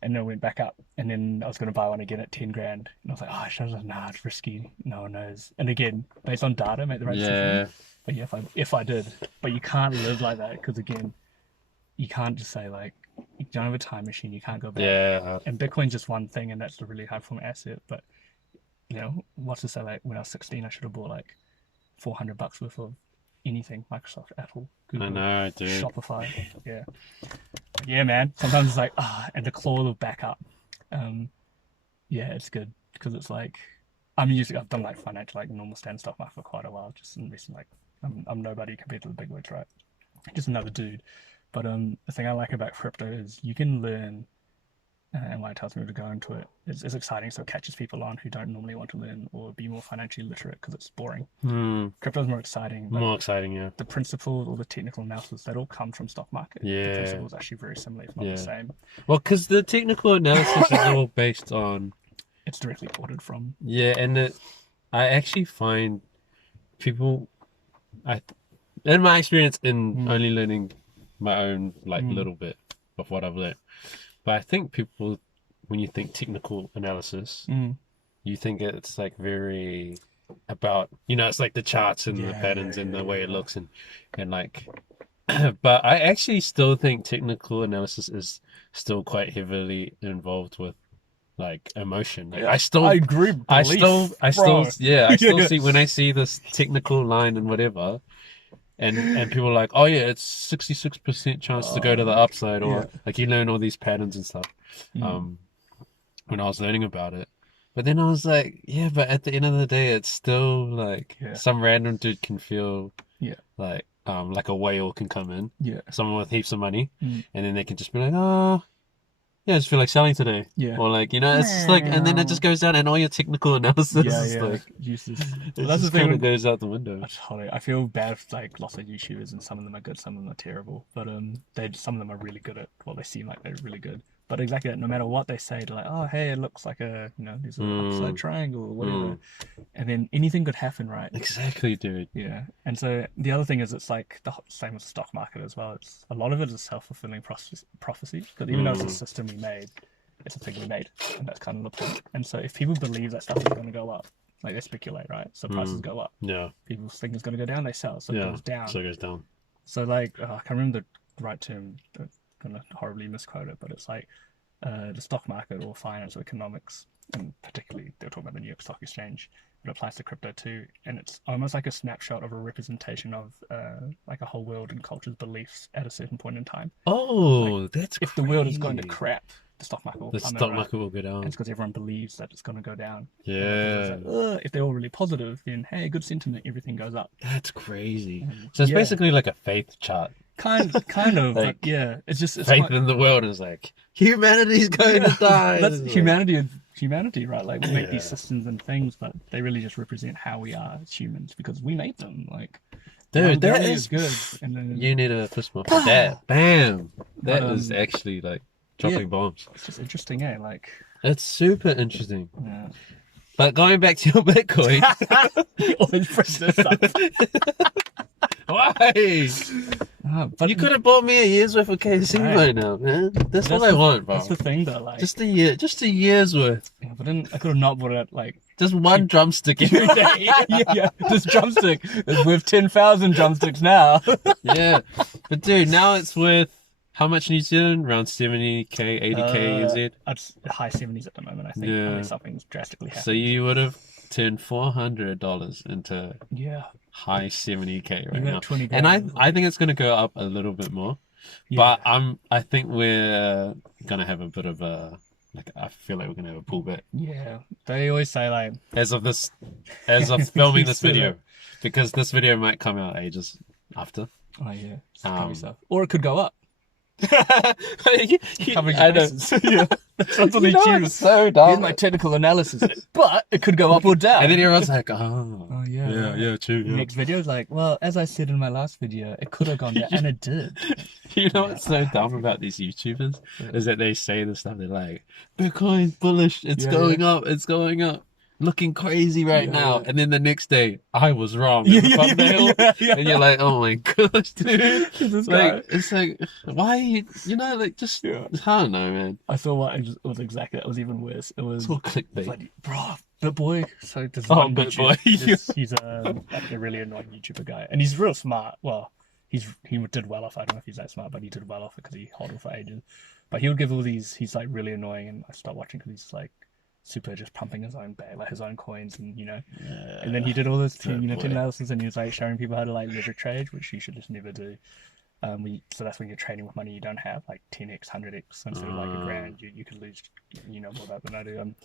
And then it went back up. And then I was going to buy one again at 10 grand. And I was like, oh, I should have, nah, it's risky. No one knows. And again, based on data, make the right decision. But yeah, if I did. But you can't live like that because, again, you can't just say, like, you don't have a time machine. You can't go back. Yeah. And Bitcoin's just one thing, and that's a really high performing asset. But, you know, what's to say, like, when I was 16, I should have bought, like, $400 worth of anything. Microsoft, Apple, Google, I know, dude. Shopify. Yeah. Yeah, man. Sometimes it's like, and the claw will back up. Yeah, it's good because it's like, I've done like financial, like normal stand stock market for quite a while, just in recent, like, I'm nobody compared to the big wigs, right? Just another dude. But the thing I like about crypto is you can learn, and why it tells me to go into it, it's exciting, so it catches people on who don't normally want to learn or be more financially literate because it's boring. Crypto is more exciting. More exciting, yeah. The principles or the technical analysis, that all come from stock market. Yeah. The principles are actually very similar, if not the same. Well, because the technical analysis is all based on... It's directly ordered from. Yeah, and I actually find people... in my experience in only learning my own little bit of what I've learned, but I think people, when you think technical analysis, you think it's like very about, it's like the charts and the patterns and the way it looks and like, but I actually still think technical analysis is still quite heavily involved with like emotion. Like, I agree. I still see when I see this technical line and whatever. And people are like, oh yeah, it's 66% chance to go to the upside, or like you learn all these patterns and stuff. When I was learning about it, but then I was like, yeah, but at the end of the day, it's still like some random dude can feel like a whale can come in, someone with heaps of money, and then they can just be like, oh, yeah, I just feel like selling today. Yeah. Or like, it's just like, and then it just goes down and all your technical analysis is like useless. It just kind of goes out the window. I feel bad for like lots of YouTubers, and some of them are good, some of them are terrible. But some of them are really good at, well, they seem like they're really good. But exactly, no matter what they say, they're like, oh, hey, it looks like a, there's an upside triangle or whatever. And then anything could happen, right? Exactly, dude. Yeah. And so the other thing is it's like the same with the stock market as well. It's a lot of it is self-fulfilling prophecy, because even though it's a system we made, it's a thing we made, and that's kind of the point. And so if people believe that stuff is going to go up, like they speculate, right? So prices go up. Yeah. People think it's going to go down, they sell. So it goes down. So it goes down. So like, I can't remember the right term. I'm going to horribly misquote it, but it's like the stock market or finance or economics, and particularly they're talking about the New York Stock Exchange, but it applies to crypto too. And it's almost like a snapshot of a representation of like a whole world and culture's beliefs at a certain point in time. Oh, like, that's if crazy. the world is going to crap, the stock market will the plummet, stock right? market will go down. And it's because everyone believes that it's going to go down. Yeah. Like, if they're all really positive, then hey, good sentiment, everything goes up. That's crazy. So it's basically like a faith chart. Kind of, like, but yeah, it's faith in the world is like humanity's going to die. That's humanity, right? Like we make these systems and things, but they really just represent how we are as humans because we made them. Like, dude, that is good. And then you need a fist bump for that. Bam. That is actually like dropping bombs. It's just interesting, eh? Like, it's super interesting. Yeah. But going back to your Bitcoin, you always bring this up. why? But you could have bought me a year's worth of KFC right now, man. That's what I want, bro. That's the thing, though. Like, just a year's worth. Yeah, but then I could have not bought it like just one drumstick every day. yeah, this drumstick is worth 10,000 drumsticks now. Yeah, but dude, now it's worth how much New Zealand? Around 70k, 80k NZ. It's high 70s at the moment, I think. Yeah. Unless something's drastically happened. So you would have turned $400 into high 70k right now. 20 and I think it's going to go up a little bit more. Yeah. But I think we're going to have a bit of a, like, I feel like we're going to have a pullback. Yeah. They always say, like, as of filming this video, because this video might come out ages after. Oh yeah. So. Or it could go up. I know. Yeah. That's only it's so dumb. Here's my technical analysis. But it could go up or down. And then everyone's like, oh yeah, yeah, true. The next video is like, well, as I said in my last video, it could have gone down, and it did. You know what's so dumb about these YouTubers is that they say this stuff. They're like, Bitcoin's bullish. It's going up. It's going up. Looking crazy right now, and then the next day I was wrong. And you're like, oh my gosh, dude! It's like, why? You know, like just I don't know, man. I saw what it was exactly. It was even worse. It was all clickbait, like, bro. BitBoy. So there's BitBoy. He's like a really annoying YouTuber guy, and he's real smart. Well, he did well off. I don't know if he's that smart, but he did well off it because he hodled for ages. But he would give all these. He's like really annoying, and I stopped watching because he's like super just pumping his own bag, like his own coins, and and then he did all this 10 analysis, and he was like showing people how to like leverage trade, which you should just never do. So that's when you're trading with money you don't have, like 10x, 100x instead of like $1,000. You could lose, more about than I do.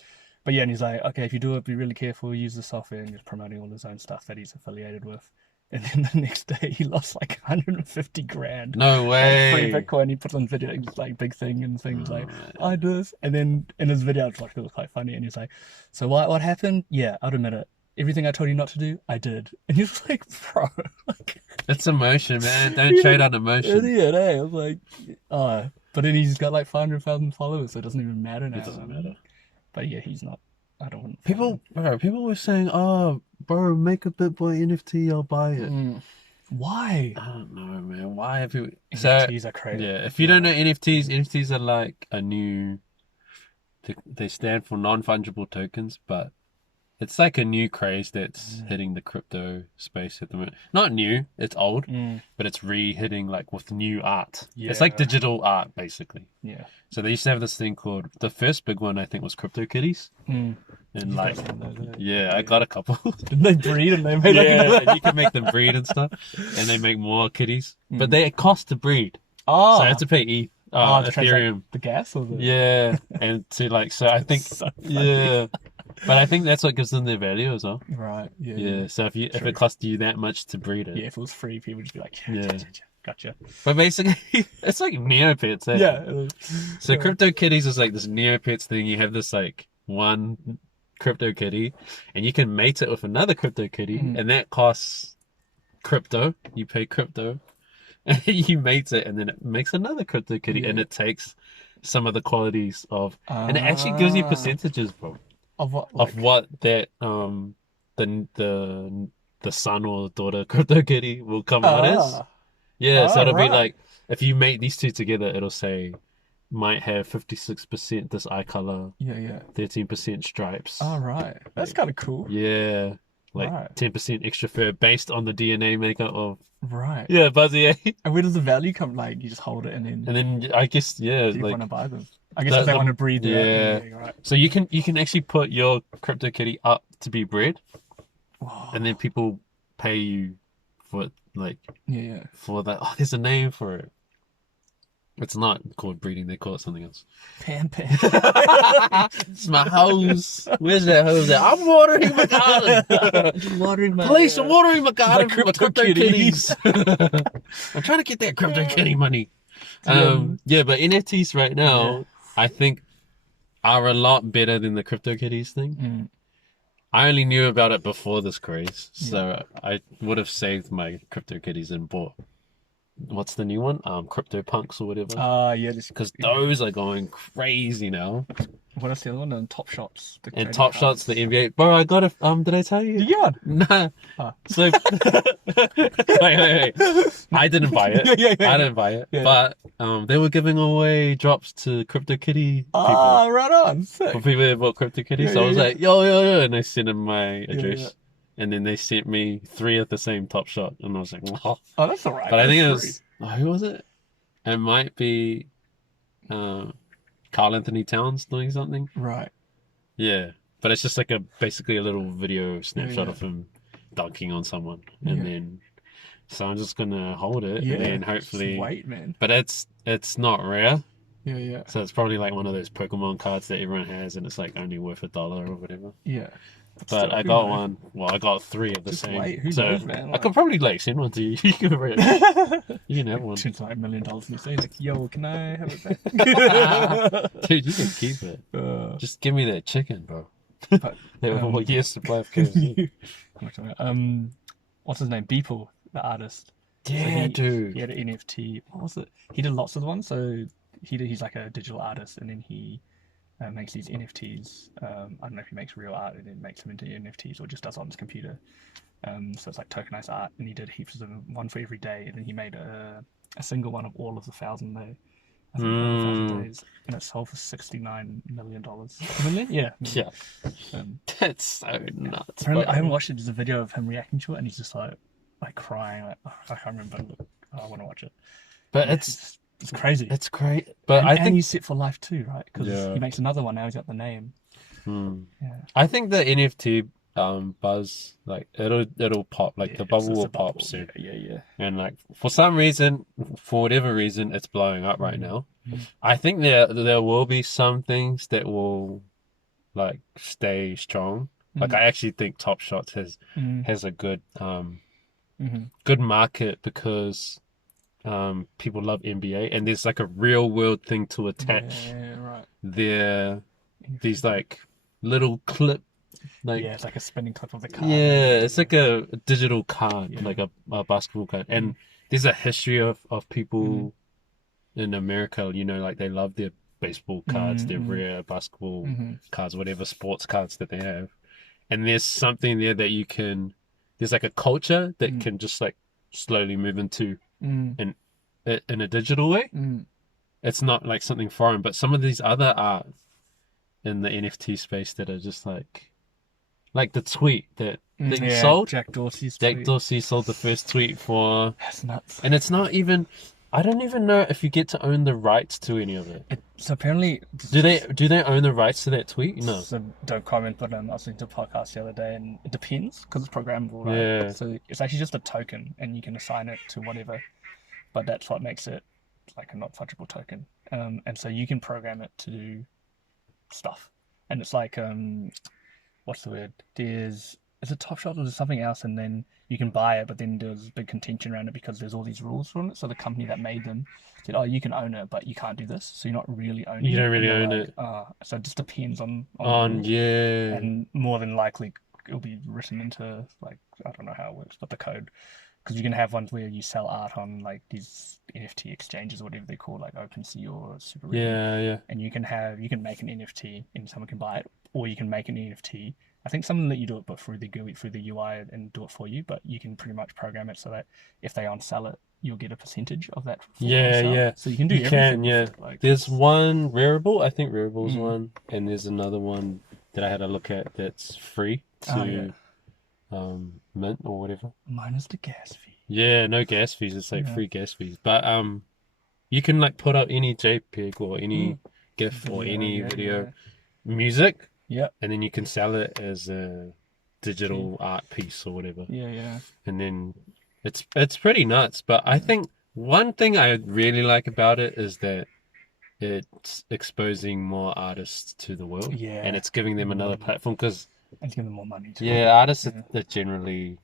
But yeah, and he's like, okay, if you do it, be really careful, use the software, and he's promoting all his own stuff that he's affiliated with. And then the next day, he lost like 150 grand. No way. Free Bitcoin. He puts on video, like big thing and things like, I do this. And then in his video, I watched it, was quite funny. And he's like, so what happened? Yeah, I'll admit it. Everything I told you not to do, I did. And he was like, bro. Like, it's emotion, man. Don't trade on emotion. Idiot, eh? I was like, oh. But then he's got like 500,000 followers, so it doesn't even matter now. It doesn't matter. But yeah, he's not. I don't want people were saying, oh, bro, make a BitBoy NFT, I'll buy it. Why? I don't know, man. Why have people... NFTs are crazy. Yeah, if you don't know NFTs are like a new... They stand for non-fungible tokens, but it's like a new craze that's hitting the crypto space at the moment. Not new, it's old, but it's re-hitting like with new art. Yeah. It's like digital art, basically. Yeah. So they used to have this thing called... The first big one, I think, was CryptoKitties. And like, I got a couple. Didn't they breed and they made and you can make them breed and stuff, and they make more kitties, but they cost to breed. Oh, so I have to pay Ethereum, the gas or the and to like, so I think but I think that's what gives them their value as well. Right. Yeah. So if it cost you that much to breed it, if it was free, people would just be like, gotcha. But basically, it's like Neopets. Eh? Yeah. So CryptoKitties is like this Neopets thing. You have this like one crypto kitty, and you can mate it with another crypto kitty, and that costs crypto. You pay crypto, and you mate it, and then it makes another crypto kitty, and it takes some of the qualities of, and it actually gives you percentages, bro, Of what? of what that the son or daughter CryptoKitty will come out as. Yeah, so it'll be right. like if you make these two together, it'll say might have 56% this eye color, Yeah. 13% stripes. All right. That's Like, kind of cool. yeah, like Right. 10% extra fur based on the DNA makeup of Right. yeah, Buzzy A. And where does the value come? Like, you just hold it and And then then I guess yeah, people like want to buy them. I guess if they want to breed it out. yeah. Yeah, right. So you can actually put your CryptoKitty up to be bred, Wow. and then people pay you for like Yeah. for that. Oh, there's a name for it. It's not called breeding. They call it something else. Pan. It's my hose. Where's that hose at? I'm watering my garden. Watering my Police are watering my garden my for my crypto CryptoKitties. I'm trying to get that CryptoKitty money. Yeah, but NFTs right now, I think, are a lot better than the CryptoKitties thing. Mm. I only knew about it before this craze, so I would have saved my CryptoKitties and bought what's the new one? CryptoPunks or whatever. Yeah, Because those are going crazy now. What else the other one? And Top Shots. The And trading Top Shots, cards. the NBA. Bro, I got a did I tell you? Did you get one? Nah. Ah. So wait. I didn't buy it. Yeah. I didn't buy it. Yeah. But they were giving away drops to CryptoKitty people. Ah, right on. Sick. For people that bought CryptoKitty. Yeah, So I was yeah. like, yo, and I sent them my address. yeah. And then they sent me 3 of the same Top Shot. And I was like, wow. Oh, that's all right. But I think it That's was who was it? It might be Carl Anthony Towns doing something. free. Right. Yeah. But it's just like basically a little video snapshot yeah. of him dunking on someone. And Yeah. then so I'm just gonna hold it Yeah. and then Just hopefully wait, man. but it's not rare. Yeah. So it's probably like one of those Pokemon cards that everyone has and it's like only worth $1 or whatever. Yeah. But Still, I who got knows? one. Well, I got 3 of the Just same. wait. Who so knows, man? I could probably like send one to you. You can have it. You can have one. Turns like $1 million and you say like, yo, can I have it back? Dude, you can keep it. Just give me that chicken, bro. But, What year's supply of KFC? what's his name? Beeple, the artist. Yeah, dude. He had an NFT. What was it? He did lots of ones. So he's like a digital artist, and then he makes these NFTs. I don't know if he makes real art and then makes them into NFTs or just does it on his computer. So it's like tokenized art, and he did heaps of them, one for every day, and then he made a single one of all of the 1,000 days. I think 1,000 days, and it sold for $69 million. Million? Yeah. Yeah. That's so nuts. Apparently, bro. I haven't watched it. There's a video of him reacting to it, and he's just like crying. Like, oh, I can't remember. I want to watch it. But Yeah, it's crazy. It's great. But and, I and think he's set for life too, right? Because Yeah. he makes another one now. He's got the name. Yeah. I think the NFT buzz, like it'll pop, like the bubble it's will a pop bubble. soon. Yeah. And like for some reason, for whatever reason, it's blowing up right now. Mhm. I think there will be some things that will like stay strong. Like I actually think Top Shots has a good good market because people love NBA and there's like a real world thing to attach right. these like little clip like it's like a spinning clip of the card. yeah, it's like a digital card, Yeah. like a basketball card. And there's a history of people in America, you know, like they love their baseball cards, their rare basketball cards, whatever sports cards that they have. And there's something there that there's like a culture that can just like slowly move into in a digital way. It's not like something foreign, but some of these other art in the NFT space that are just like the tweet that he sold. Jack Dorsey's Jack tweet. Dorsey sold the first tweet for, That's nuts. and it's not even. I don't even know if you get to own the rights to any of it. So apparently, Do they own the rights to that tweet? No. So don't comment, but I was listening to a podcast the other day, and it depends because it's programmable, right? Yeah. So it's actually just a token, and you can assign it to whatever. But that's what makes it like a not fungible token. And so you can program it to do stuff, and it's like what's the word? Is it Top Shot or there's something else, and then you can buy it, but then there's big contention around it because there's all these rules on it. So the company that made them said, "Oh, you can own it, but you can't do this." So you're not really owning it. You don't really And they're own like, it. So it just depends on the On rules. yeah. And more than likely it'll be written into like I don't know how it works, but the code because you can have ones where you sell art on like these NFT exchanges or whatever they call, like OpenSea or Super Rare. Yeah. And you can make an NFT and someone can buy it, or you can make an NFT. I think some let you do it, but through the GUI, through the UI, and do it for you. But you can pretty much program it so that if they on-sell it, you'll get a percentage of that. Yeah. So you can do You everything. can, yeah. With it. Like, There's one Rarible, I think Rarible's one, and there's another one that I had a look at that's free to mint or whatever. minus the gas fee. Yeah, no gas fees. It's like free gas fees. But you can like put up any JPEG or any GIF or any video, music, and then you can sell it as a digital art piece or whatever. Yeah. And then it's pretty nuts. But I think one thing I really like about it is that it's exposing more artists to the world. Yeah. And it's giving them another platform because it's giving them more money too. yeah, artists are generally,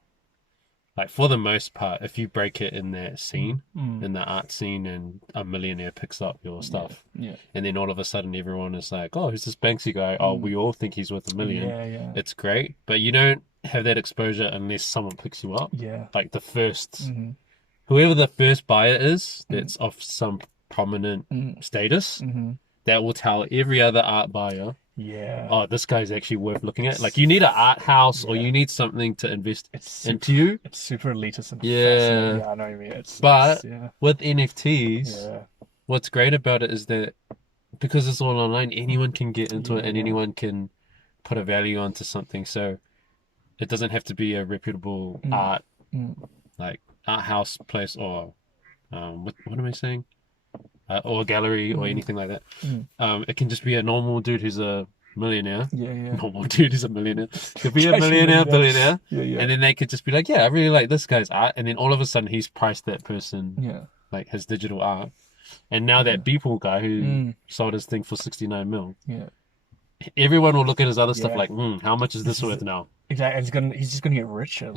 like, for the most part, if you break it in that scene, in the art scene, and a millionaire picks up your stuff, and then all of a sudden everyone is like, oh, who's this Banksy guy? Oh, we all think he's worth $1 million. Yeah. It's great, but you don't have that exposure unless someone picks you up. Yeah. Like the first, whoever the first buyer is, that's of some prominent status, that will tell every other art buyer, oh, this guy's actually worth looking at. Like, you need an art house or you need something to invest into you. It's super elitist and fascinating. Yeah, I know what you mean. But with NFTs, what's great about it is that because it's all online, anyone can get into it and anyone can put a value onto something. So it doesn't have to be a reputable art, like art house place or what am I saying? Or a gallery or anything like that. It can just be a normal dude who's a millionaire. Normal dude who's a millionaire. Could be a millionaire, billionaire. And then they could just be like, yeah, I really like this guy's art. And then all of a sudden he's priced that person, like his digital art. And now that Beeple guy who sold his thing for 69 mil. Everyone will look at his other stuff like, how much is this worth now? Exactly. He's just gonna get richer.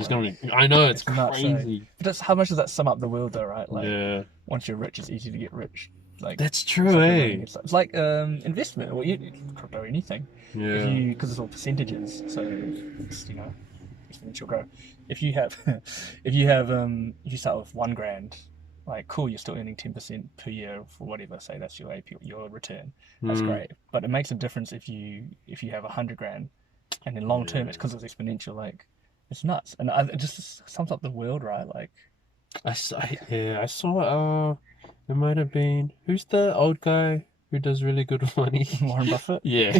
I know, it's crazy. crazy. But how much does that sum up the world though, right? Like, once you're rich, it's easy to get rich. Like, that's true, eh? It's like investment or crypto or anything. Because it's all percentages, so it's exponential growth. If you start with $1,000, like, cool, you're still earning 10% per year for whatever. Say that's your AP, your return. That's great, but it makes a difference if you have $100,000, and in long term, it's because it's exponential. Like, it's nuts, and it just sums up the world, right? Like, I saw. It might have been, who's the old guy who does really good with money? Warren Buffett? Yeah.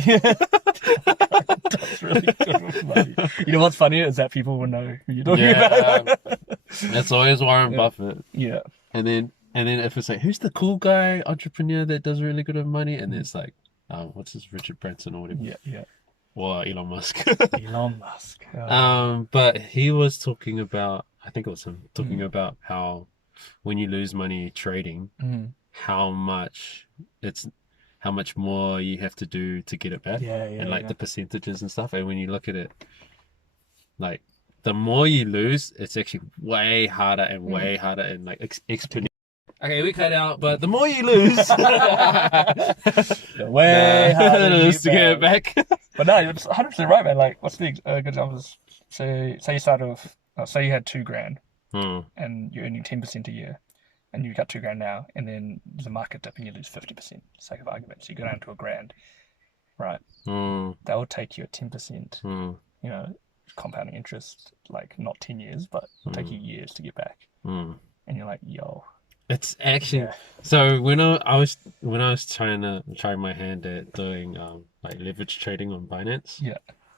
Does really good with money. You know what's funny is that people will know who you're talking about. It's always Warren Buffett. Yeah. And then if it's like, who's the cool guy entrepreneur that does really good with money? And it's like, what's his, Richard Branson or whatever. Yeah. Or Elon Musk. Elon Musk. But he was talking about, I think it was him, talking about how when you lose money trading, how much more you have to do to get it back, and like the percentages and stuff. And when you look at it, like, the more you lose, it's actually way harder and way harder and like exponential. Okay, we cut out, but the more you lose, the way harder it is to get it back. But no, you're 100% right, man. Like, what's the good example? Say you started with, say you had $2,000. And you're earning 10% a year, and you've got $2,000 now, and then there's a market dip and you lose 50%, for the sake of argument. So you go down to $1,000, right? That will take you at 10%, compounding interest, like not 10 years, but it'll take you years to get back. And you're like, yo. It's actually so when I was trying my hand at doing like leverage trading on Binance.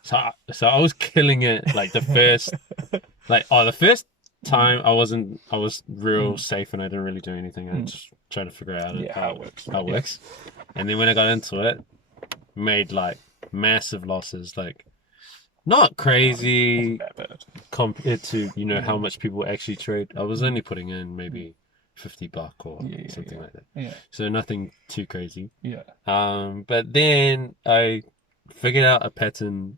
So I was killing it like the first time I was real safe and I didn't really do anything. I was just trying to figure out how it works. And then when I got into it, made like massive losses, like not crazy compared to how much people actually trade. I was only putting in maybe $50 or something like that. So nothing too crazy. But then I figured out a pattern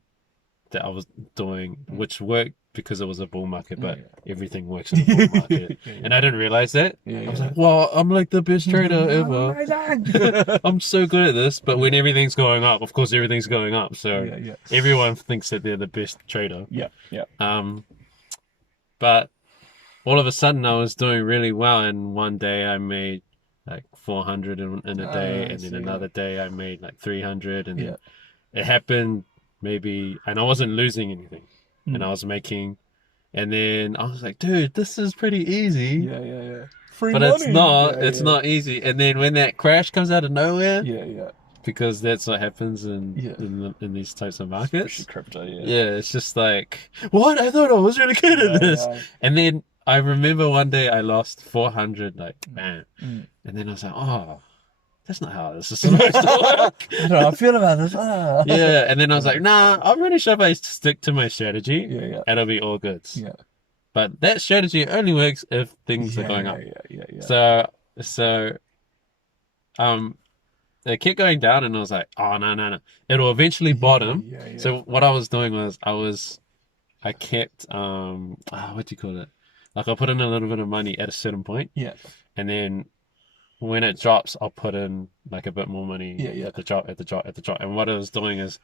that I was doing, which worked because it was a bull market, but everything works in a bull market. And I didn't realize that. I was like, well, I'm like the best trader ever. I'm so good at this. But when everything's going up, of course, everything's going up. So everyone thinks that they're the best trader. But all of a sudden I was doing really well, and one day I made like 400 in a day, and then another day I made like 300, and then it happened maybe, and I wasn't losing anything, and I was making, and then I was like, dude, this is pretty easy. Yeah. Free But money. It's not easy. And then when that crash comes out of nowhere, Yeah. because that's what happens in these types of markets. Especially crypto, Yeah, it's just like, what? I thought I was really good at this. Yeah. And then I remember one day I lost 400, like, bam. And then I was like, oh, that's not how this is supposed to work. I don't know how I feel about this. Yeah, and then I was like, nah, I'm really sure if I stick to my strategy, it'll be all good. Yeah. But that strategy only works if things are going up. Yeah. So, it kept going down, and I was like, oh, no. It'll eventually bottom. Yeah. So what I was doing was I kept, what do you call it? Like I put in a little bit of money at a certain point. Yeah. And then when it drops, I'll put in like a bit more money at the drop. And what I was doing is,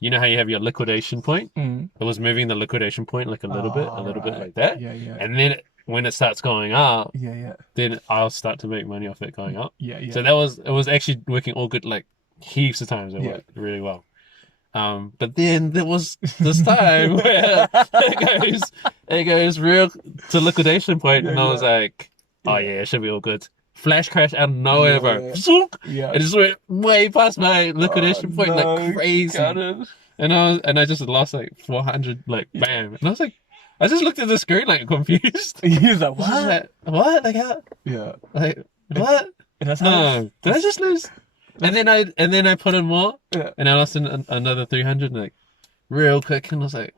you know how you have your liquidation point? It was moving the liquidation point like a little bit like that. Yeah. And then when it starts going up, Yeah. then I'll start to make money off it going up. Yeah. So it was actually working all good, like heaps of times it worked really well. But then there was this time where it goes real to liquidation point, and I was like, oh yeah, it should be all good. Flash crash out of nowhere, bro. Yeah. It just went way past my liquidation point, like crazy. And I just lost like 400, like bam. And I was like, I just looked at the screen like confused. He's like, what? What? Like how? Yeah. Like what? No. Did I just lose? And then I put in more, and I lost another 300, like real quick. And I was like,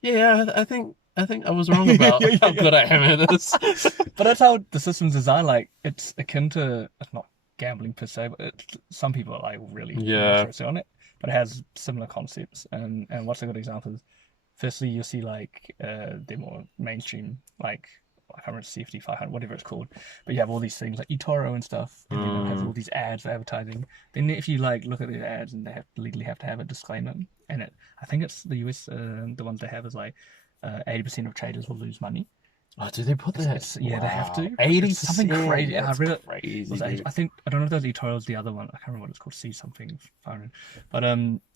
yeah, I think I was wrong about how good I am at this. But that's how the system's designed. Like it's akin to, it's not gambling per se, but some people are like really interested on it. But it has similar concepts. And what's a good example is, firstly, you'll see like the more mainstream, like I can't remember, CFD 500, whatever it's called. But you have all these things like eToro and stuff, and then it has all these ads for advertising. Then if you like look at the ads, and they legally have to have a disclaimer, and I think it's the US, the ones they have is like 80% of traders will lose money. Oh, do they put that? Yeah, they have to. 80%. Something crazy. I read it. Crazy. I think, I don't know if that's eToro's the other one. I can't remember what it's called. See something. But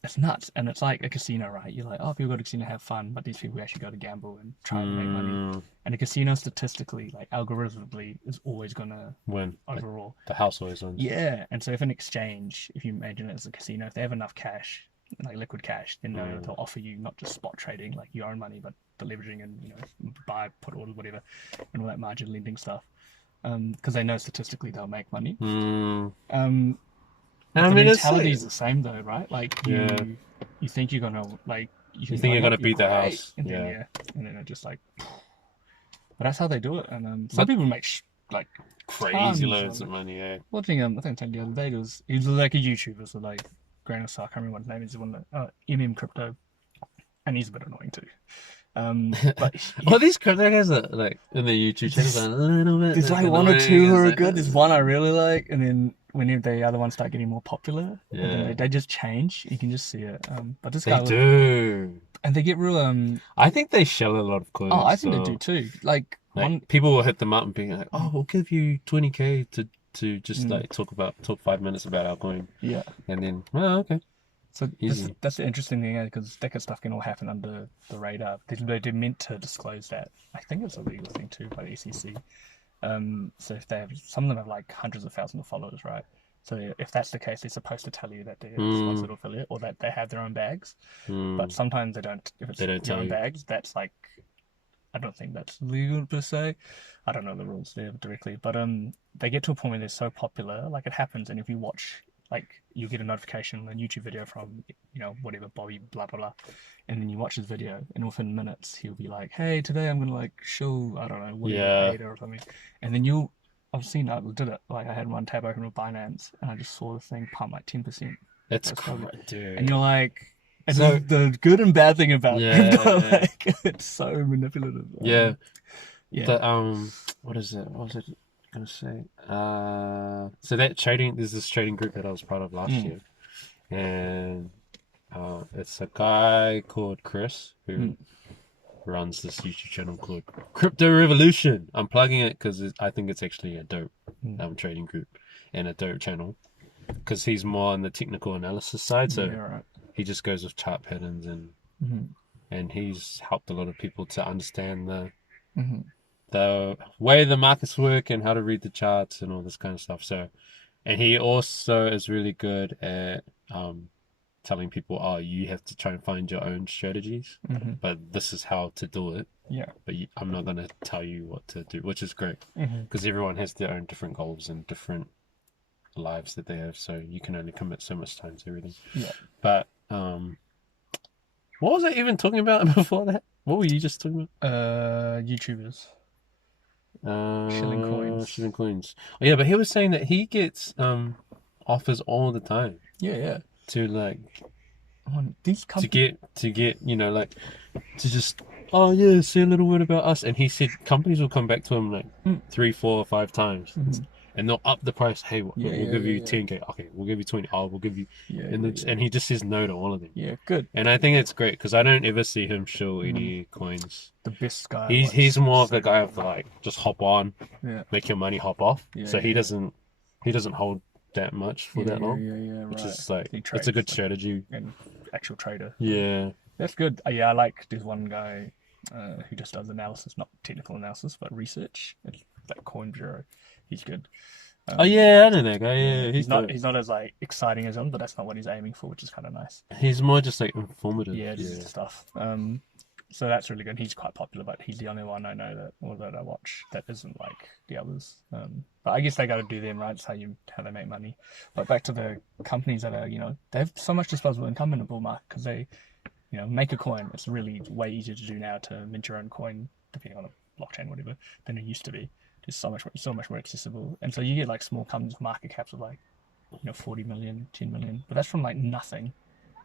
it's nuts, and it's like a casino, right? You're like, oh, people go to casino have fun, but these people actually go to gamble and try to make money. And a casino statistically, like algorithmically, is always gonna win overall. The house always wins. Yeah, and so if an exchange, if you imagine it as a casino, if they have enough cash, like liquid cash, then they'll offer you not just spot trading, like your own money, but the leveraging and buy, put orders, whatever, and all that margin lending stuff, because they know statistically they'll make money. The mentality is the same though, right? Like you think you're gonna you think you're gonna beat the house, and then and then it just like. But that's how they do it, and some people make like crazy loads of money. Yeah. Watching I think the other day he was like a YouTuber, so like grain of salt, I can't remember what his name is. One that Crypto, and he's a bit annoying too. But all these crypto guys are like in the YouTube channels a little bit. There's like one or two who are good. There's one I really like, and then when the other ones start getting more popular, they just change. You can just see it. But this guy do, and they get real. I think they shell a lot of coins. Oh, I think they do too. Like people will hit them up and be like, "Oh, we'll give you 20K to just like talk 5 minutes about our coin." Yeah, and then okay. So that's the interesting thing, because that kind of stuff can all happen under the radar. They're meant to disclose that. I think it's a legal thing too by the SEC. So if they have, some of them have like hundreds of thousands of followers, right? So if that's the case, they're supposed to tell you that they're a sponsored affiliate, or that they have their own bags. But sometimes they don't. If it's their own bags, that's like, I don't think that's legal per se. I don't know the rules there directly, but they get to a point where they're so popular, like it happens, and if you watch. Like you get a notification, a YouTube video from whatever Bobby blah blah blah, and then you watch his video, and within minutes he'll be like, "Hey, today I'm gonna like show I don't know what or something," and then I've seen I did it. Like I had one tab open with Binance, and I just saw the thing pump like 10%. That's crazy, dude. And you're like, and so, the good and bad thing about it, like it's so manipulative. Yeah. What is it? What was it? Gonna say so that there's this trading group that I was part of last year, and it's a guy called Chris who runs this YouTube channel called Crypto Revolution. I'm plugging it because I think it's actually a dope trading group and a dope channel, because he's more on the technical analysis side. So right. he just goes with chart patterns, and he's helped a lot of people to understand the way the markets work and how to read the charts and all this kind of stuff. So, and he also is really good at telling people, oh, you have to try and find your own strategies, but this is how to do it. Yeah. But I'm not going to tell you what to do, which is great, because everyone has their own different goals and different lives that they have, so you can only commit so much time to everything. Yeah. But what was I even talking about before that? What were you just talking about? YouTubers. Shilling coins. Shilling coins. Oh yeah, but he was saying that he gets offers all the time Yeah. to like These companies to get like to just, oh yeah, say a little word about us, and he said companies will come back to him like 3, 4, or 5 times, and they'll up the price. Hey, we'll give you 10K. Okay, we'll give you 20. Oh, we'll give you. And he just says no to all of them. Yeah, good. And I think it's great because I don't ever see him show any coins. The best guy. He's more of the guy of the, like, just hop on, make your money, hop off. Yeah, so he doesn't hold that much for that long. Right. Which is like, it's a good strategy. And actual trader. Yeah. That's good. Yeah, I like this one guy who just does analysis, not technical analysis, but research. It's like Coin Bureau. He's good. Oh yeah, I know that guy. Yeah, he's not as like exciting as him, but that's not what he's aiming for, which is kind of nice. He's more just like informative. Yeah, just stuff. So that's really good. He's quite popular, but he's the only one I know that I watch that isn't like the others. But I guess they got to do them, right? It's how they make money. But back to the companies that are, they have so much disposable income in the bull market because they, make a coin. It's really way easier to do now to mint your own coin, depending on the blockchain, whatever, than it used to be. Just so much more accessible. And so you get like small companies with market caps of like, 40 million, 10 million, but that's from like nothing.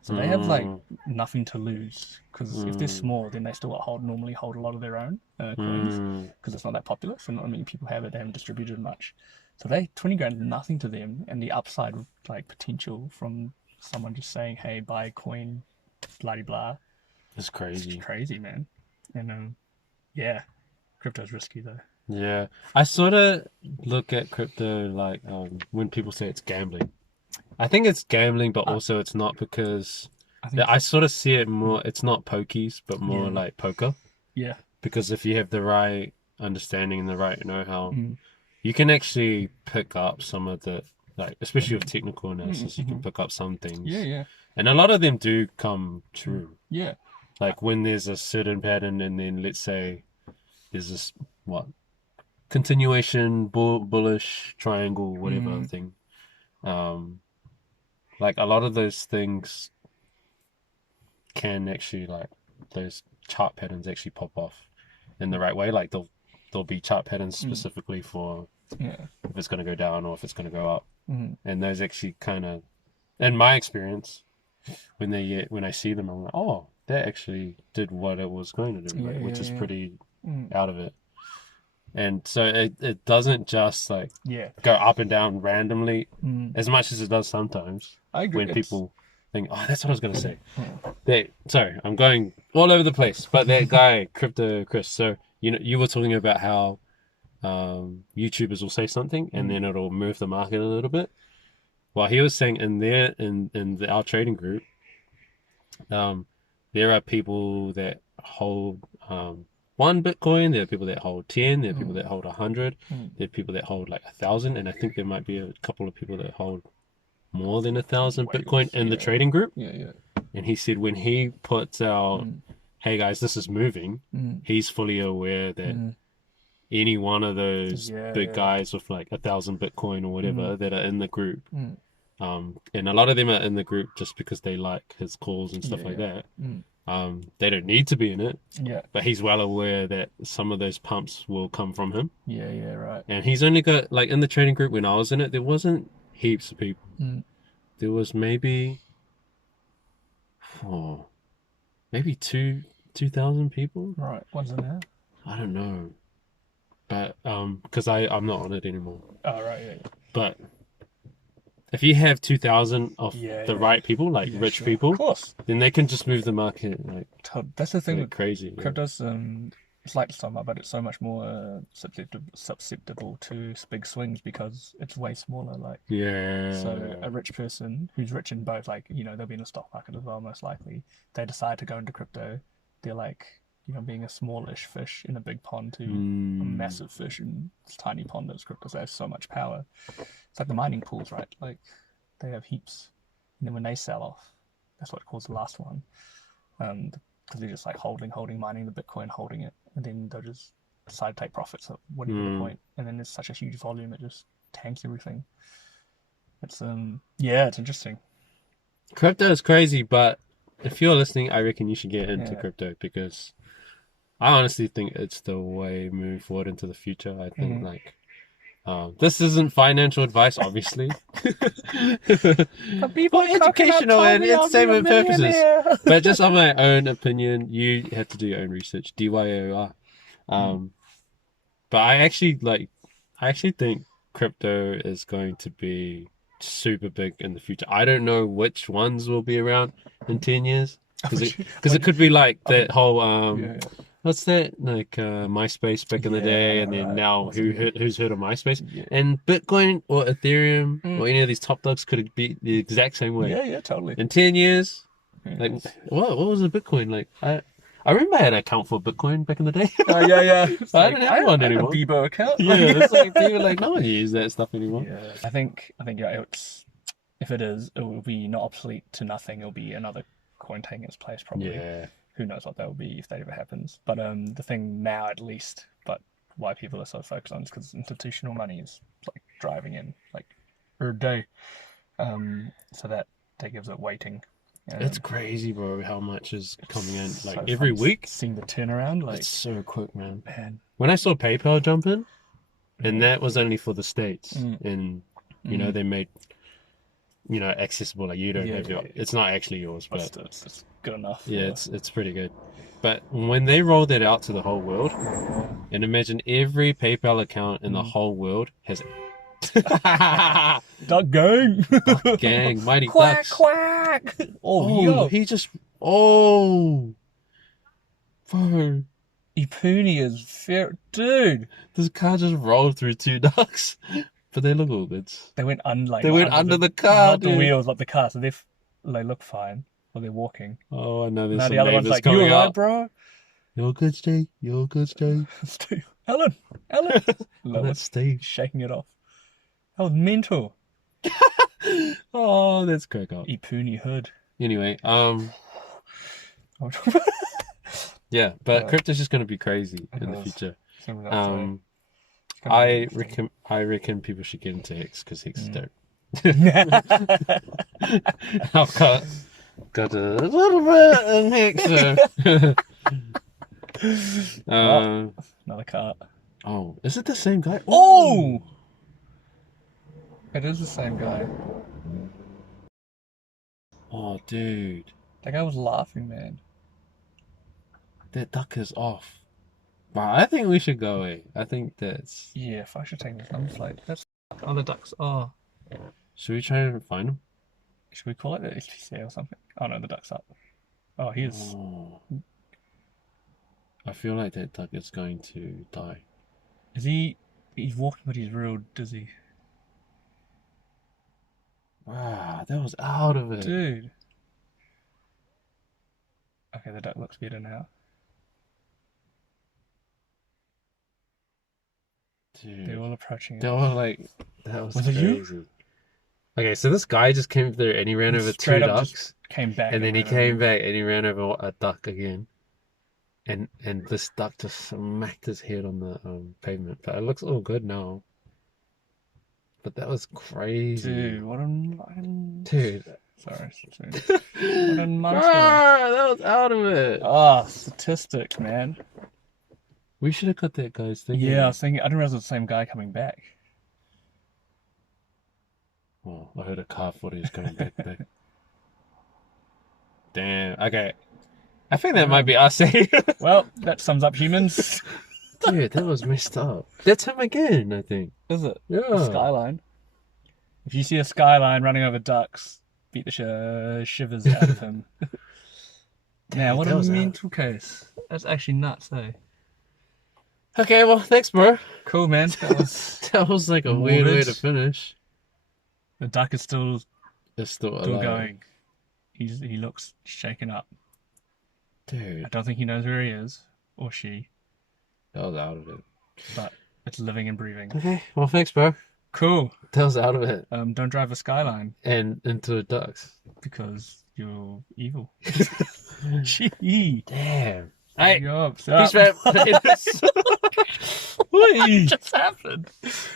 So they have like nothing to lose, because if they're small, then they still normally hold a lot of their own coins, because it's not that popular. So not many people have it. They haven't distributed much. So 20 grand is nothing to them, and the upside like potential from someone just saying, "Hey, buy a coin," blah blah. It's crazy. It's crazy, man. And crypto's risky though. Yeah, I sort of look at crypto like when people say it's gambling. I think it's gambling, but also it's not, because I sort of see it more. It's not pokies, but more like poker. Yeah. Because if you have the right understanding and the right know-how, you can actually pick up some of the, like, especially with technical analysis, you can pick up some things. Yeah. And a lot of them do come true. Yeah. Like when there's a certain pattern, and then let's say there's this continuation bullish triangle, whatever thing. Like a lot of those things can actually, like, those chart patterns actually pop off in the right way. Like there'll be chart patterns specifically for if it's going to go down or if it's going to go up. And those actually kind of, in my experience, when I see them, I'm like, oh, that actually did what it was going to do, which is pretty out of it. And so it doesn't just like go up and down randomly as much as it does sometimes. I agree. When people think, oh, that's what I was going to say. Sorry, I'm going all over the place. But that guy, Crypto Chris, so you were talking about how YouTubers will say something and then it'll move the market a little bit. Well, he was saying in our trading group, there are people that hold 1 Bitcoin, there are people that hold 10, there are people that hold 100, there are people that hold like 1,000, and I think there might be a couple of people that hold more than 1,000 Bitcoin in the trading group. Yeah. And he said when he puts out, hey guys, this is moving, he's fully aware that any one of those big guys with like 1,000 Bitcoin or whatever that are in the group, and a lot of them are in the group just because they like his calls and stuff like that. They don't need to be in it, but he's well aware that some of those pumps will come from him. Yeah, right. And he's only got, like, in the trading group when I was in it, there wasn't heaps of people. There was maybe 2,000 people. Right. What's in there? I don't know, but because I'm not on it anymore. Oh right, yeah. But if you have 2,000 of Yeah, the yeah. right people, like Yeah, rich sure. people, Of course. then they can just move the market like, That's the thing like with crazy. Yeah. crypto's. It's like summer, but it's so much more susceptible to big swings because it's way smaller. Like, Yeah. so a rich person who's rich in both, like, you know, they'll be in the stock market as well, most likely. They decide to go into crypto. They're like, you know, being a smallish fish in a big pond to a massive fish in this tiny pond that's crypto. So they have so much power. It's like the mining pools, right? Like, they have heaps, and then when they sell off, that's what caused the last one. Because they're just like holding, mining the Bitcoin, holding it, and then they'll just decide to take profits. So what do you the point? And then there's such a huge volume, it just tanks everything. It's yeah, it's interesting. Crypto is crazy, but if you're listening, I reckon you should get into Yeah. crypto because I honestly think it's the way moving forward into the future. I think like this isn't financial advice, obviously. For educational and entertainment purposes. But just on my own opinion, you have to do your own research. DYOR. But I actually think crypto is going to be super big in the future. I don't know which ones will be around in 10 years. Because it could be like that whole what's that, like MySpace back in the day, and then now who's heard of MySpace? Yeah. And Bitcoin or Ethereum or any of these top dogs could be the exact same way. Yeah, totally. In 10 years, like what was a Bitcoin like? I remember I had an account for Bitcoin back in the day. Yeah. I don't have one anymore. I have a Bebo account. Yeah, it's like people like no one uses that stuff anymore. Yeah, I think yeah, if it will be not obsolete to nothing. It'll be another coin taking its place probably. Yeah. Who knows what that will be if that ever happens. But the thing now, at least, but why people are so focused on is because institutional money is like driving in like every day. So that gives it weighting. It's crazy, bro, how much is coming in like so every fun week. seeing the turnaround, like It's so quick, man. when I saw PayPal jump in, and that was only for the States, and you know they made accessible, like you don't have your it's not actually yours, but it's good enough. Yeah, it's pretty good. But when they roll that out to the whole world, and imagine every PayPal account in the whole world has Duck gang. Duck gang, mighty quack, ducks. Quack. Oh, he just bro. Ipuni is fair, dude. This car just rolled through two ducks, but they look all good. They went under the car, not the wheels, like the car. So they look fine while they're walking. Oh, I know. There's now some the other one's neighbors like, "You coming alright, up. bro? You're good, Steve. You're good, Steve." Steve. Ellen. Love That's it. Steve. Shaking it off. That was mental. Oh, that's crack up. Ipuni hood. Anyway, yeah, but crypto's just gonna be crazy in the future. I reckon people should get into Hex because Hex is dope. I've got a little bit in Hex. Another cart. Oh, is it the same guy? Oh! It is the same guy. Oh, dude. That guy was laughing, man. That duck is off. But I think we should go away. I think that's... Yeah, if I should take this number plate. That's... Oh, the ducks. Oh. Should we try and find him? Should we call it the HTC or something? Oh, no, the duck's up. Oh, he is... Oh. I feel like that duck is going to die. Is he... He's walking, but he's real dizzy. Ah, that was out of it. Dude. Okay, the duck looks better now. Dude. They're all approaching it. They were like, that was it crazy. you? Okay, so this guy just came through and he ran over two ducks. Came back. And then he came back and he ran over a duck again. And this duck just smacked his head on the pavement. But it looks all good now. But that was crazy. Dude, what a... Dude. Sorry. What a monster. That was out of it. Ah, statistics, man. We should have got that guy's thing. Yeah, I was thinking, I didn't realize it was the same guy coming back. Oh, I heard a car footage coming back. Damn. Okay. I think that might be us. Well, that sums up humans. Dude, that was messed up. That's him again, I think. Is it? Yeah. The skyline. If you see a skyline running over ducks, beat the shivers out of him. Man, what that a was mental case. That's actually nuts, though. Okay, well, thanks, bro. Cool, man. That was like a weird way to morbid. finish. The duck is still It's still still alive. going. He looks shaken up. Dude, I don't think he knows where he is, or she, that was out of it. but it's living and breathing. Okay, well, thanks, bro. Cool. That was out of it. Don't drive a skyline And into the ducks. because you're evil. Gee. Damn. Yup. Peace, man. What just happened?